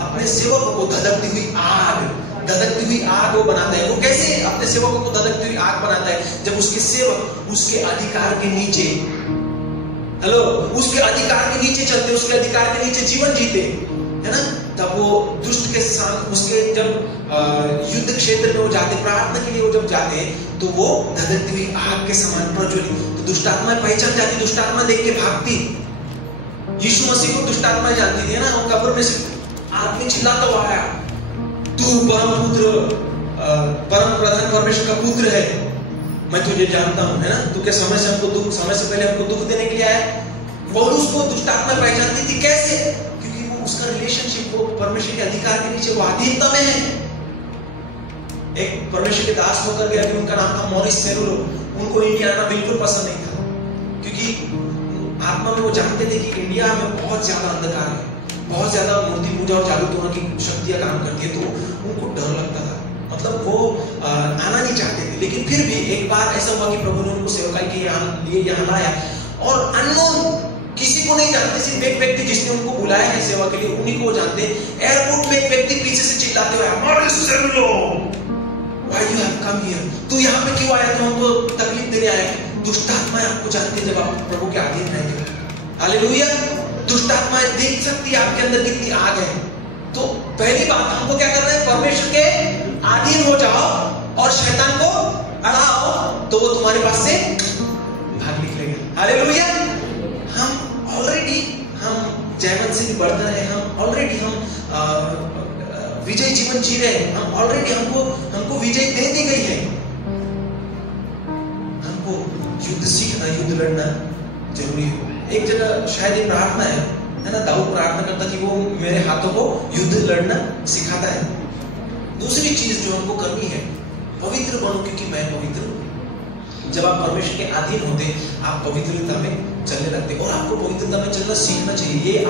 अपने सेवकों को धधकती हुई आग, धधकती हुई आग वो बनाता है। वो कैसे अपने सेवकों को धधकती हुई आग बनाता है? जब उसके सेवक उसके अधिकार के नीचे, हेलो, उसके अधिकार के नीचे चलते, उसके अधिकार के नीचे जीवन जीते, है ना, तब वो दुष्ट के साथ उसके जब युद्ध क्षेत्र में वो जाते, प्रार्थना के लिए वो जब जाते तो वो धधकती हुई आग के समान प्रज्वलित। तो दुष्ट आत्मा पहचान जाती, दुष्ट आत्मा देख के भागती। यीशु मसीह को दुष्ट आत्मा जानती थी ना, वो कब्र में से आदमी चिल्लाता हुआ आया, तू परम पुत्र, परम प्रधान परमेश्वर का पुत्र है, मैं तुझे जानता हूं, है ना, तू क्या समय से पहले हमको दुख देने के लिए आया। पौलुस को दुष्ट आत्मा पहचानती थी, कैसे? क्योंकि वो उसका रिलेशनशिप वो परमेश्वर के अधिकार के नीचे, वो अधीनता में है। एक परमेश्वर के दास होकर गया कि उनका नाम था मॉरिस सेरुलो। उनको इंडिया आना बिल्कुल पसंद नहीं था, क्योंकि आत्मा में वो जानते थे कि इंडिया में बहुत ज्यादा अंधकार है, बहुत ज्यादा मूर्ति पूजा और जादू टोना की शक्तियां काम करती है, तो उनको डर लगता था, मतलब वो आना नहीं चाहते थे। लेकिन फिर भी एक बार ऐसा हुआ कि प्रभु ने उनको सेवकाई के लिए यहाँ लाया, और अननोन, किसी को नहीं जानते, सिर्फ एक व्यक्ति जिसने उनको बुलाया है सेवा के लिए, उन्हीं को वो जानते। एयरपोर्ट में एक व्यक्ति पीछे से चिल्लाते हुए, Morris Cerullo, why you have come here, तू यहाँ पे क्यों आया? तो हमको तकलीफ देने आया। दुष्ट आत्माएं आपको जानती है जब आप प्रभु के अधीन रहेंगे। हालेलुया। दुष्ट आत्माएं देख सकती है आपके अंदर कितनी आग है। तो पहली बात हमको क्या करना है, परमेश्वर के अधीन हो जाओ और शैतान को अड़ाओ, तो वो तुम्हारे पास से भाग निकलेगा। हालेलुया। हम ऑलरेडी हम जयवंत से भी बढ़कर है, हम ऑलरेडी हम विजय जीवन जी रहे हैं, हम ऑलरेडी हमको विजय दे दी गई है। हमको युद्ध सीखना, युद्ध लड़ना जरूरी है। एक जगह शायद ये प्रार्थना है ना, दाऊद प्रार्थना करता कि वो मेरे हाथों को युद्ध लड़ना सिखाता है। दूसरी चीज जो हमको करनी है, पवित्र बनो क्योंकि मैं पवित्र हूं। जब आप परमेश्वर के अधीन होते, आप पवित्रता में चलने लगते, और आपको पवित्रता में चलना सीखना चाहिए। ये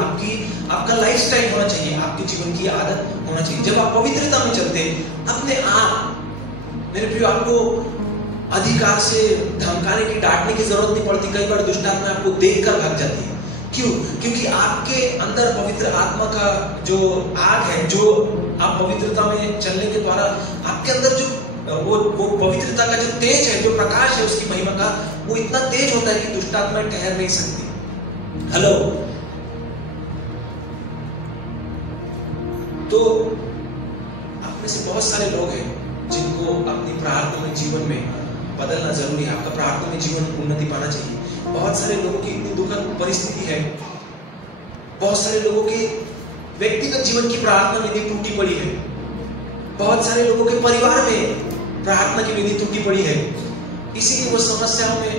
आपका लाइफस्टाइल होना चाहिए, आपके जीवन की आदत होना चाहिए। जब आप पवित्रता में चलते, अपने आप, मेरे प्रियो, आपको अधिकार से धमकाने की, डांटने की जरूरत नहीं पड़ती। कई बार दुष्ट आत्मा आपको देखकर भाग जाती है। क्यों? क्योंकि आपके अंदर पवित्र आत्मा का जो आग है, जो आप पवित्रता में चलने के द्वारा आपके अंदर जो वो पवित्रता का जो तेज है, जो प्रकाश है उसकी महिमा का, वो इतना तेज होता है कि दुष्ट आत्माएं ठहर नहीं सकती। हेलो। तो आप में से बहुत सारे लोग हैं जिनको अपनी प्रार्थना में जीवन में बदलना जरूरी है। आपका प्रार्थना में जीवन उन्नति पाना चाहिए। बहुत सारे लोगों की इतनी दुखद परिस्थिति है, बहुत सारे लोगों के व्यक्तिगत जीवन की प्रार्थना विधि टूटी पड़ी है, बहुत सारे लोगों के परिवार में प्रार्थना की विधि टूटी पड़ी है। इसीलिए वो समस्याओं में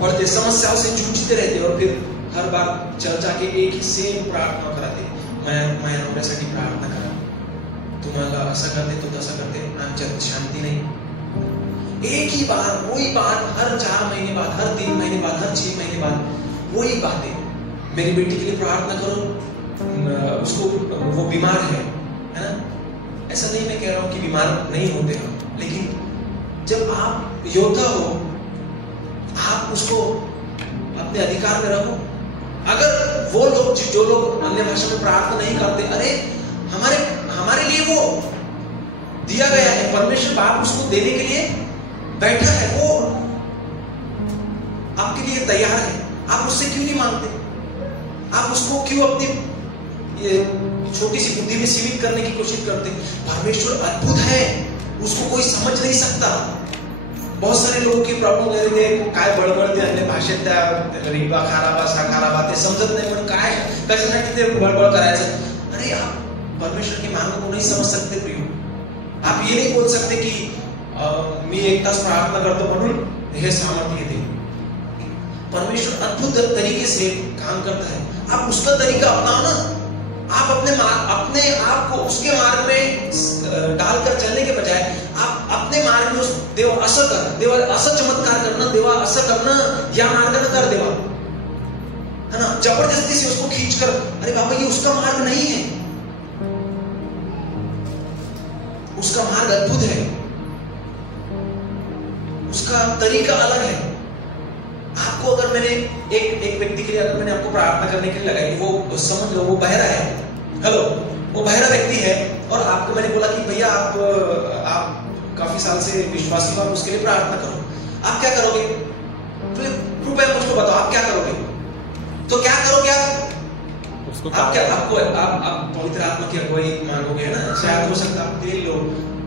पड़ते, समस्याओं से जूझते रहते और फिर हर बार चल जाके एक ही सेम प्रार्थना कराते, मैं हमेशा की प्रार्थना करा, तुम्हारा ऐसा करते तो ऐसा करते, आंचल शांति नहीं। एक ही बार वही बात हर 4 महीने बाद, हर 3 महीने बाद, हर 6 महीने बाद वही बातें। मेरी बेटी के लिए प्रार्थना करो, उसको वो बीमार है ना। ऐसा नहीं मैं कह रहा हूं कि बीमार नहीं होते हम, लेकिन जब आप योद्धा हो आप उसको अपने अधिकार में रखो। अगर वो लोग जो लोग अन्य भाषा में प्रार्थना नहीं करते, अरे हमारे लिए वो दिया गया है, परमेश्वर बाप उसको देने के लिए बैठा है, वो आपके लिए तैयार है। आप उससे क्यों नहीं मांगते? आप उसको क्यों अपनी ये छोटी सी बुद्धि में सीमित करने की कोशिश करते? परमेश्वर अद्भुत है, उसको कोई समझ नहीं सकता। बहुत सारे लोगों की प्रॉब्लेम आहे काय बडबडते अन्य भाषेत त्या रिबा खाराबा साखाराबा ते समजत नाही, पण काय कशासाठी ते बडबड करायचं? अरे आप परमेश्वर की मांग को नहीं समझ सकते प्रियो। आप ये नहीं बोल सकते कि मी 1 तास प्रार्थना करतो म्हणून हे सामर्थ्य दे। परमेश्वर अद्भुत तरीके से काम करता है, आप उसका तरीका अपनाओ ना। आप अपने आप को उसके मार्ग में डालकर चलने के बजाय आप अपने मार्ग में देवा असं कर, देवा असं चमत्कार करना, देवा असं करना, या मार्गाने कर देवा, है ना। जबरदस्ती से उसको खींचकर, अरे बाबा ये उसका मार्ग नहीं है, उसका मार्ग अद्भुत है, उसका तरीका अलग है। आपको अगर मैंने एक व्यक्ति के लिए अगर मैंने आपको प्रार्थना करने के लिए लगाई, वो समझ लो वो बहरा है, हेलो, वो बहरा व्यक्ति है, और आपको मैंने बोला कि भैया आप काफी साल से विश्वासी हो, आप उसके लिए प्रार्थना करो। आप क्या करोगे? कृपया मुझको बताओ आप क्या करोगे? तो क्या करोगे आप क्या आप पवित्र आत्मा की अगुवाई मांगोगे, है ना। शायद हो सकता है आप तेल लो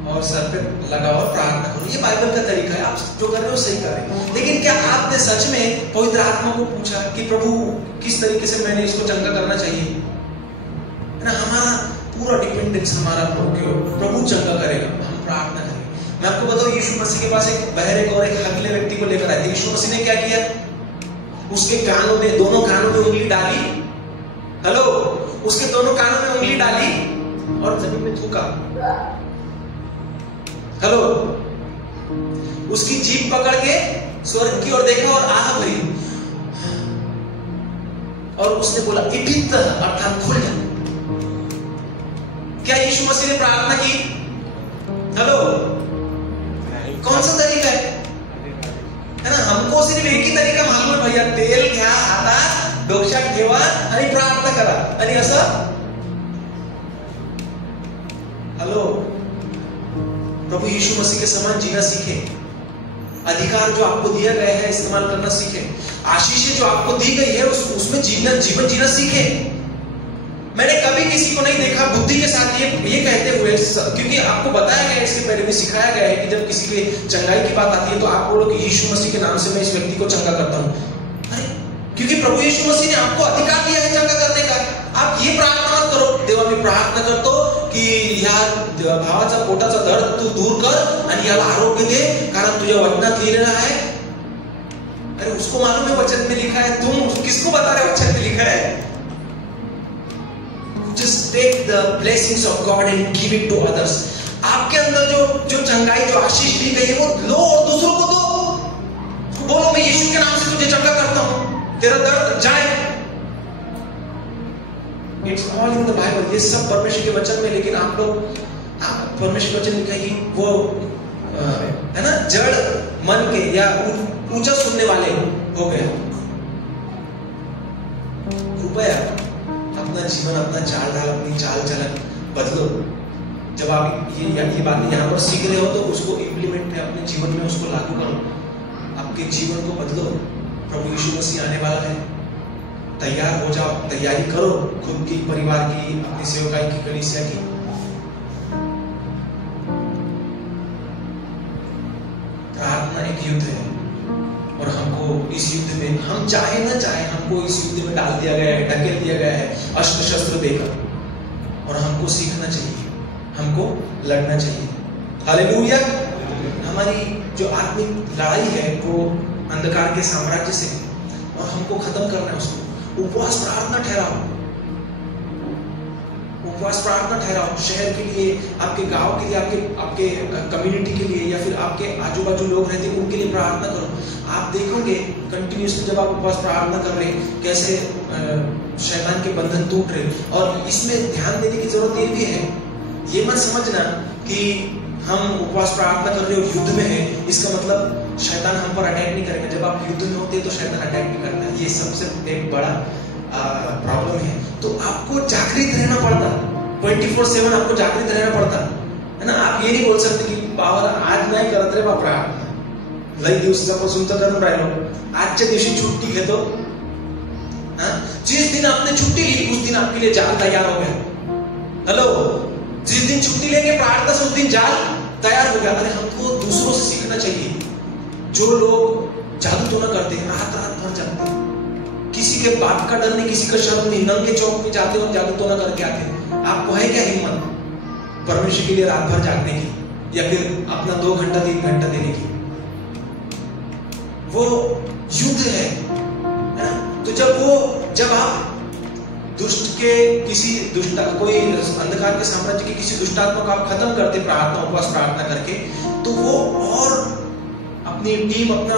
और सर पे लगाओ और प्रार्थना करो। ये बाइबल का तरीका है, आप जो कर रहे हो सही कर रहे हो। लेकिन क्या आपने सच में पवित्र आत्मा को पूछा कि प्रभु किस तरीके से मैंने इसको चंगा करना चाहिए, है ना। हमारा पूरा डिपेंडेंस हमारा प्रभु चंगा करेगा, हम प्रार्थना करेंगे। मैं आपको बताऊं, यीशु मसीह के पास एक बहरे को और एक हगले व्यक्ति को लेकर आए थे। यीशु मसीह ने क्या किया? उसके कानों में, दोनों कानों में उंगली डाली, हेलो, उसके दोनों कानों में उंगली डाली और जमीन में थूका, हेलो। उसकी जीभ पकड़ के स्वर्ग की ओर देखा और आह भरी, और उसने बोला इपित, अर्थात खुल जा। क्या यीशु मसीह ने प्रार्थना की? हेलो, कौन सा तरीका है ना। हमको सिर्फ एक ही तरीका मालूम है, भैया तेल घ्या, हातात डोक्यात ठेवा आणि प्रार्थना करा, आणि असं, हेलो। प्रभु यीशु मसीह के समान जीना सीखे। अधिकार जो आपको दिया गया है इस्तेमाल करना सीखे। आशीष जो आपको दी गई है उसमें जीवन जीना सीखे। मैंने कभी किसी को नहीं देखा बुद्धि के साथ ये कहते हुए, क्योंकि आपको बताया गया, इसके पहले भी सिखाया गया है कि जब किसी के चंगाई की बात आती है तो आप बोलो कि यीशु मसीह के नाम से मैं इस व्यक्ति को चंगा करता हूं। अरे, क्योंकि प्रभु यीशु मसीह ने आपको अधिकार दिया है चंगा करने का। आप ये प्रार्थना मत करो, देवा मी प्रार्थना करतो की ह्या भावाचा पोटाचा दर्द तू दूर कर आणि याला आरोग्य दे, कारण तुझ्या वचनात लिहिलेलं आहे। अरे उसको मालूम है वचन में लिखा है, तुम किसको बता रहे हो वचन में लिखा है? Just take the blessings of God and give it to others. आपके अंदर जो चंगाई, जो आशीष दी गई है वो लो और दूसरों को दो। बोलो मैं यीशु के नाम से तुझे चंगा करता हूं, तेरा दर्द जाए। It's all in the Bible. ये सब परमेश्वर के वचन में। लेकिन आप लोग परमेश्वर वचन लिखा ही वो है ना, जड़ मन के या ऊंचा सुनने वाले हो गए। कृपया अपना जीवन, अपना चाल ढाल, अपनी चाल चलन बदलो। जब आप ये बातें यहाँ पर सीख रहे हो तो उसको इम्प्लीमेंट में अपने जीवन में उसको लागू करो, आपके जीवन को बदलो। प्रभु यीशु मसीह आने वाला है, तैयार हो जाओ, तैयारी करो खुद की, परिवार की, अपनी सेवकाई की, कलीसिया की। प्रार्थना एक युद्ध है और हमको इस युद्ध में, हम चाहे ना चाहे, हमको इस युद्ध में डाल दिया गया है, ढकेल दिया गया है अस्त्र शस्त्र देकर, और हमको सीखना चाहिए, हमको लड़ना चाहिए। हालेलुया। हमारी जो आत्मिक लड़ाई है वो अंधकार के साम्राज्य से, और हमको खत्म करना है उसको। उपवास प्रार्थना ठहराओ, उपवास प्रार्थना ठहराओ, शहर के लिए, आपके गांव के लिए, आपके कम्युनिटी के लिए, या फिर आपके आजू बाजू लोग रहते हैं उनके लिए प्रार्थना करो। आप देखोगे कंटिन्यूसली जब आप उपवास प्रार्थना कर रहे कैसे शैतान के बंधन टूट रहे। और इसमें ध्यान देने की जरूरत ये भी है, ये मत समझना कि हम उपवास प्रार्थना कर रहे और युद्ध में है, इसका मतलब शैतान हम पर अटैक नहीं करेगा। जब आप युद्ध में होते हैं तो शैतान अटैक नहीं करता है, ये सबसे एक बड़ा प्रॉब्लम है। तो आपको जागृत रहना पड़ता, 24/7 आपको जागृत रहना पड़ता है ना। आप ये नहीं बोल सकते कि बाबा आज नाही करत रे बा प्रार्थना, लई दिवसापासून तर करून राहिलो, आजच्या दिवशी छुट्टी घेतो। जिस दिन आपने छुट्टी ली उस दिन आपके लिए जाल तैयार हो गया। हेलो, जिस दिन छुट्टी लेंगे प्रार्थना से उस दिन जाल तैयार हो गया। अरे हमको दूसरों से सीखना चाहिए। जो लोग जादू टोना करते हैं, रात रात भर जागते हैं, किसी के बाप का डर नहीं, किसी का शर्म नहीं, नंगे चौक में जाते हो जादू टोना करके आते हैं। आपको है क्या हिम्मत परमेश्वर के लिए रात भर जागने की, या फिर अपना 2 घंटा 3 घंटा देने की? वो युद्ध है ना। तो जब आप दुष्ट के किसी कोई अंधकार के साम्राज्य के किसी दुष्टात्मा को आप खत्म करते प्रार्थना, उपवास प्रार्थना करके, तो वो और अपनी टीम, अपना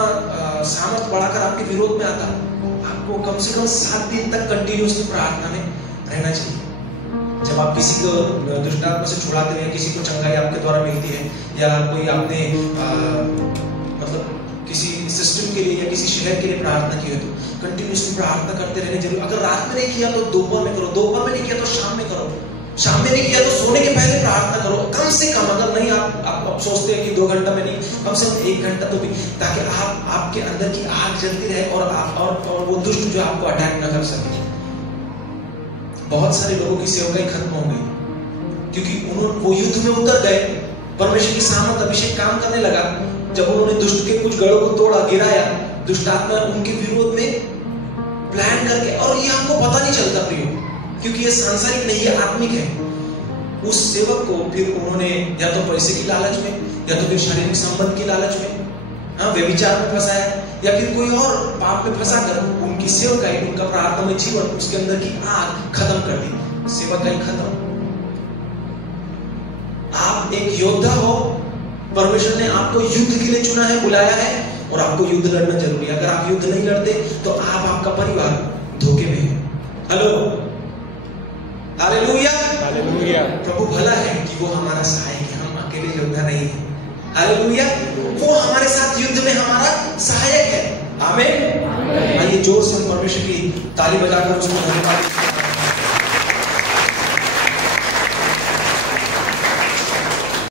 सामर्थ बढ़ाकर आपके विरोध में आता। आपको कम से कम 7 दिन तक कंटिन्यूसली प्रार्थना में रहना चाहिए। जब आप किसी को दुष्टात्मा से छुड़ाते हैं, किसी को चंगाई आपके द्वारा मिलती है, या कोई आपने मतलब किसी सिस्टम के लिए या किसी शहर के लिए प्रार्थना की है, तो कंटिन्यूसली प्रार्थना करते रहने जरूर। अगर रात में नहीं किया तो दोपहर में करो, दोपहर में नहीं किया तो शाम में करो, शाम में नहीं किया तो सोने के पहले प्रार्थना करो। कम से कम, अगर नहीं आप सोचते हैं कि 2 घंटा में नहीं, कम से कम 1 घंटा तो भी, ताकि आपके अंदर की आग जलती रहे और वो दुष्ट जो आपको अटैक न कर सके। बहुत सारे लोगों की सेवकाई खत्म हो गई क्योंकि वो युद्ध में उतर गए। परमेश्वर की सामर्थ अभिषेक काम करने लगा। जब उन्होंने दुष्ट के कुछ गढ़ों को तोड़ा, गिराया, दुष्टात्मा उनके विरोध में प्लान करके, और ये हमको पता नहीं चलता प्रियो, क्योंकि ये सांसारिक नहीं है, आत्मिक है। उस सेवक को फिर उन्होंने या तो पैसे की लालच में, या तो फिर शारीरिक संबंध की लालच में, व्यभिचार में फंसाया, या फिर कोई और पाप में फंसाकर उनकी सेवकाई, उनका प्रार्थना में जीवन, उसके अंदर की आग खत्म कर दी। सेवकाई खत्म। आप एक योद्धा हो, परमेश्वर ने आपको युद्ध के लिए चुना है, बुलाया है, और आपको युद्ध लड़ना जरूरी है। अगर आप युद्ध नहीं लड़ते तो आपका परिवार धोखे में है। Hello, hallelujah, hallelujah. प्रभु भला है कि वो हमारा सहायक है, हम अकेले योद्धा नहीं है। हालेलुया, वो हमारे साथ युद्ध में हमारा सहायक है। आमीन। आइए जोर से परमेश्वर की ताली बजाकर उसको धन्यवाद।